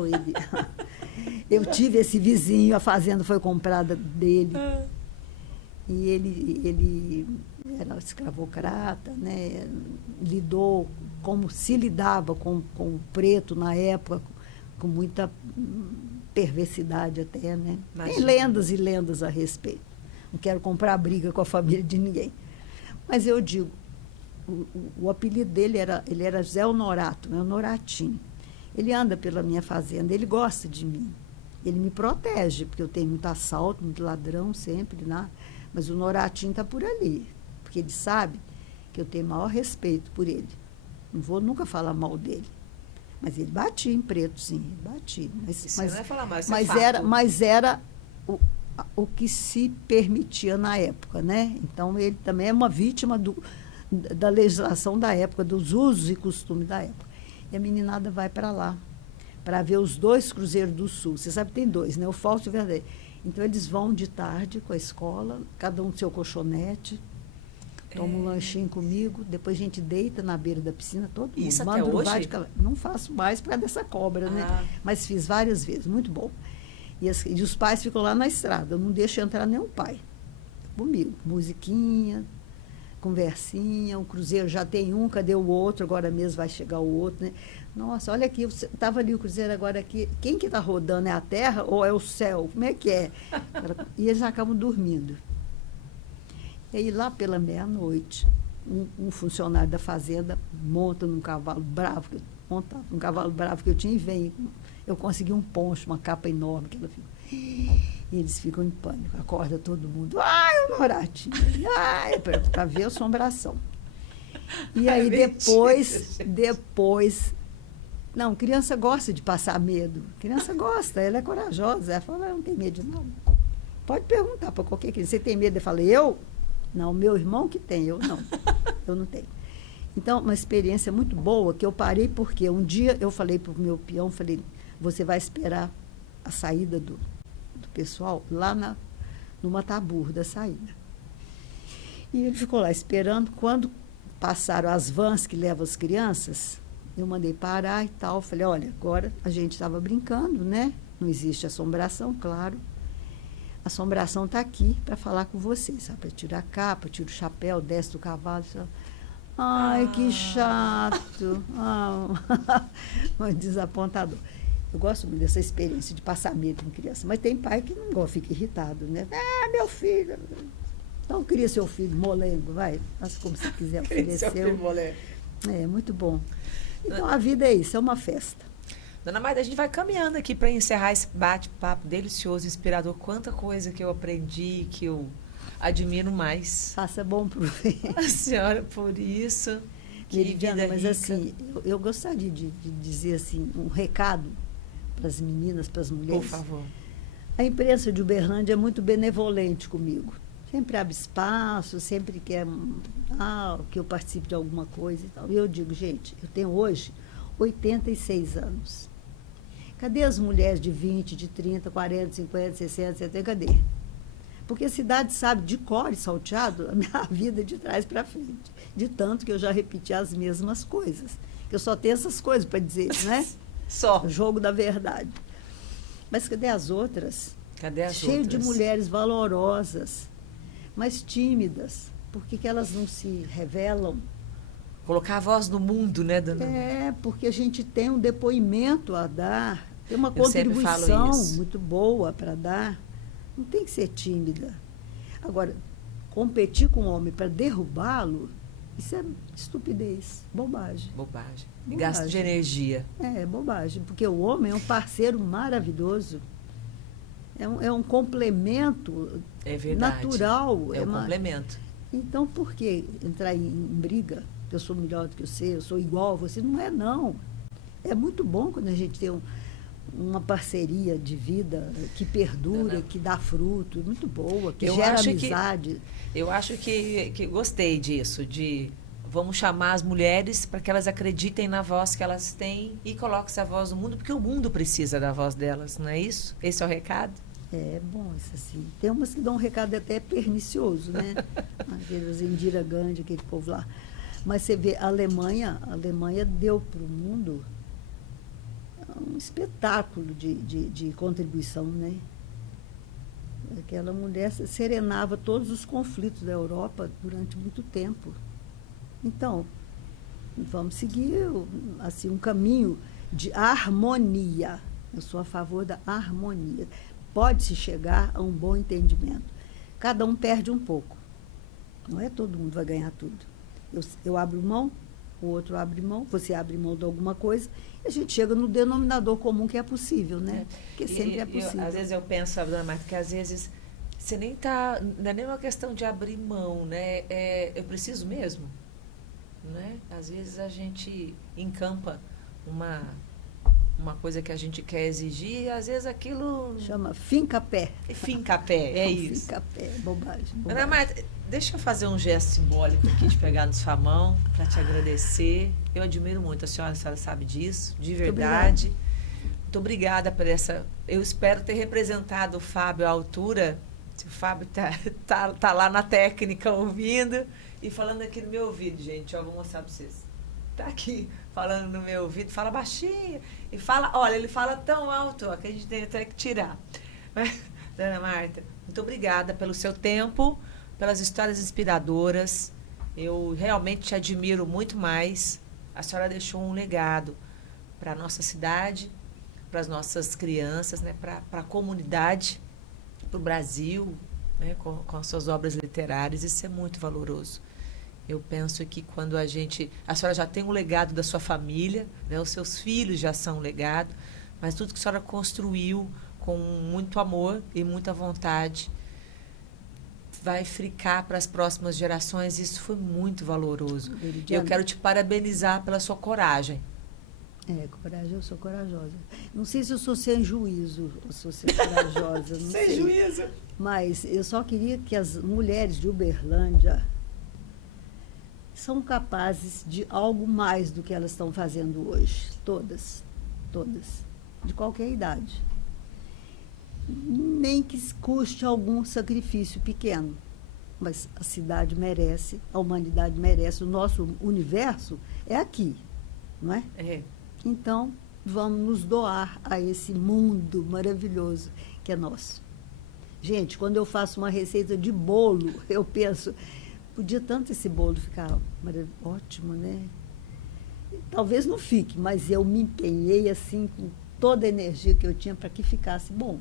Eu tive esse vizinho, a fazenda foi comprada dele. E ele era escravocrata, né? Lidou como se lidava com o preto na época, com muita perversidade até, né? Imagina. Tem lendas e lendas a respeito. Não quero comprar briga com a família de ninguém. Mas eu digo, o apelido dele ele era Zé Honorato, né? Honoratinho. Ele anda pela minha fazenda, ele gosta de mim. Ele me protege, porque eu tenho muito assalto, muito ladrão sempre, né? Mas o Honoratinho está por ali, porque ele sabe que eu tenho maior respeito por ele. Não vou nunca falar mal dele. Mas ele batia em preto, sim, batia. Mas não é falar mal, isso mas era o que se permitia na época, né? Então, ele também é uma vítima da legislação da época, dos usos e costumes da época. E a meninada vai para lá, para ver os 2 cruzeiros do Sul. Você sabe que tem 2, né? O falso e o verdadeiro. Então, eles vão de tarde com a escola, cada um com seu colchonete, toma um lanchinho comigo, depois a gente deita na beira da piscina, todo mundo. Isso até hoje? Não faço mais por causa dessa cobra, né? Mas fiz várias vezes, muito bom. E os pais ficam lá na estrada, eu não deixo entrar nenhum pai comigo. Musiquinha, conversinha, o cruzeiro já tem um, cadê o outro? Agora mesmo vai chegar o outro, né? Nossa, olha aqui, estava ali o cruzeiro, agora aqui. Quem que está rodando? É a terra ou é o céu? Como é que é? E eles acabam dormindo. E aí, lá pela meia-noite, um funcionário da fazenda monta num cavalo bravo, que eu tinha e vem. Eu consegui um poncho, uma capa enorme que ela fica. E eles ficam em pânico, acorda todo mundo. Ai, o Noratinho! Ai, para ver a assombração. E aí depois. Não, criança gosta de passar medo. Criança gosta, ela é corajosa. Ela fala, não tem medo de não. Pode perguntar para qualquer criança. Você tem medo? Eu falei, eu? Não, meu irmão que tem, eu não. Eu não tenho. Então, uma experiência muito boa que eu parei porque um dia eu falei para o meu peão, falei, você vai esperar a saída do pessoal lá no Mataburro da saída. E ele ficou lá esperando. Quando passaram as vans que levam as crianças, eu mandei parar e tal. Falei, olha, agora a gente estava brincando, né? Não existe assombração, claro. A assombração está aqui para falar com vocês, sabe? Para tirar a capa, tira o chapéu, desce do cavalo. Sabe? Ai, que chato. Desapontador. Eu gosto muito dessa experiência de passar medo com criança. Mas tem pai que não gosta, fica irritado, né? Ah, meu filho. Então, cria seu filho molengo, vai. Faça como você quiser oferecer. Seu filho molengo. É, muito bom. Então, a vida é isso, é uma festa. Dona Marta, a gente vai caminhando aqui para encerrar esse bate-papo delicioso, inspirador. Quanta coisa que eu aprendi, que eu admiro mais. Faça bom proveito. A senhora, por isso. Meridiana, mas rica. Assim, eu gostaria de dizer assim, um recado para as meninas, para as mulheres. Por favor. A imprensa de Uberlândia é muito benevolente comigo. Sempre abre espaço, sempre quer que eu participe de alguma coisa e tal. E eu digo, gente, eu tenho hoje 86 anos. Cadê as mulheres de 20, de 30, 40, 50, 60, 70? Cadê? Porque a cidade sabe de cor e salteado a minha vida de trás para frente. De tanto que eu já repeti as mesmas coisas. Eu só tenho essas coisas para dizer, né? Só. O jogo da verdade. Mas cadê as outras? Cadê as Cheio outras? de mulheres valorosas, mas tímidas. Por que elas não se revelam? Colocar a voz no mundo, né, dona? É, porque a gente tem um depoimento a dar, tem uma contribuição muito boa para dar. Não tem que ser tímida. Agora, competir com o homem para derrubá-lo, isso é estupidez, bobagem. Bobagem. E gasto de energia. É bobagem, porque o homem é um parceiro maravilhoso. É um complemento natural. É um complemento. Então, por que entrar em briga? Eu sou melhor do que você, eu sou igual a você. Não é, não. É muito bom quando a gente tem uma parceria de vida que perdura, que dá fruto, muito boa, que gera amizade. Eu acho que gostei disso, vamos chamar as mulheres para que elas acreditem na voz que elas têm e coloquem essa voz no mundo, porque o mundo precisa da voz delas, não é isso? Esse é o recado? É bom isso assim. Tem umas que dão um recado até pernicioso, né? Aqueles Indira Gandhi, aquele povo lá. Mas você vê, a Alemanha deu para o mundo um espetáculo de contribuição, né? Aquela mulher serenava todos os conflitos da Europa durante muito tempo. Então, vamos seguir assim, um caminho de harmonia. Eu sou a favor da harmonia. Pode-se chegar a um bom entendimento. Cada um perde um pouco. Não é todo mundo vai ganhar tudo. Eu abro mão, o outro abre mão, você abre mão de alguma coisa, e a gente chega no denominador comum que é possível, né? Porque sempre é possível. Às vezes eu penso, dona Marta, que às vezes você nem está... Não é nem uma questão de abrir mão, né? Eu preciso mesmo, né? Às vezes a gente encampa uma coisa que a gente quer exigir, e às vezes aquilo... Chama finca-pé. Finca-pé, é isso. Finca-pé, bobagem. Ana Marta, deixa eu fazer um gesto simbólico aqui de pegar na sua mão para te agradecer. Eu admiro muito, a senhora sabe disso, de verdade. Muito obrigada por essa... Eu espero ter representado o Fábio à altura. Se o Fábio tá lá na técnica ouvindo e falando aqui no meu ouvido, gente. Ó, vou mostrar para vocês. Tá aqui falando no meu ouvido, fala baixinho. E fala, olha, ele fala tão alto, ó, que a gente tem até que tirar. Mas, Dona Marta, muito obrigada pelo seu tempo, pelas histórias inspiradoras. Eu realmente te admiro muito mais. A senhora deixou um legado para a nossa cidade, para as nossas crianças, né, para a comunidade, para o Brasil, né, com as suas obras literárias. Isso é muito valoroso. Eu penso que quando a senhora já tem um legado da sua família, né, os seus filhos já são um legado, mas tudo que a senhora construiu com muito amor e muita vontade vai ficar para as próximas gerações. Isso foi muito valoroso. Eu quero te parabenizar pela sua coragem. Coragem, eu sou corajosa. Não sei se eu sou sem juízo ou sou ser corajosa. Não sem sei. Juízo. Mas eu só queria que as mulheres de Uberlândia são capazes de algo mais do que elas estão fazendo hoje. Todas. Todas. De qualquer idade. Nem que custe algum sacrifício pequeno. Mas a cidade merece, a humanidade merece, o nosso universo é aqui, não é? É. Então, vamos nos doar a esse mundo maravilhoso que é nosso. Gente, quando eu faço uma receita de bolo, eu penso, podia tanto esse bolo ficar ótimo, né? Talvez não fique, mas eu me empenhei assim, com toda a energia que eu tinha para que ficasse bom.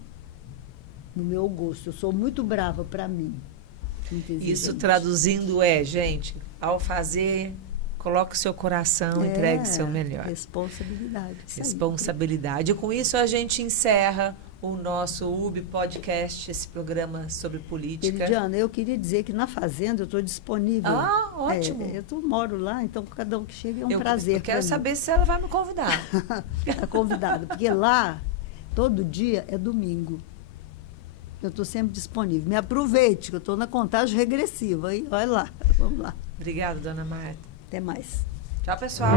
No meu gosto. Eu sou muito brava para mim. Isso traduzindo gente, ao fazer, coloque o seu coração, entregue o seu melhor. Responsabilidade. Responsabilidade. E com isso a gente encerra o nosso UB Podcast, esse programa sobre política. Diana, eu queria dizer que na Fazenda eu estou disponível. Ah, ótimo. Eu moro lá, então cada um que chega é um prazer. Eu quero saber se ela vai me convidar. Está convidada, porque lá, todo dia é domingo. Eu estou sempre disponível. Me aproveite, que eu estou na contagem regressiva. Hein? Olha lá, vamos lá. Obrigada, Dona Marta. Até mais. Tchau, pessoal.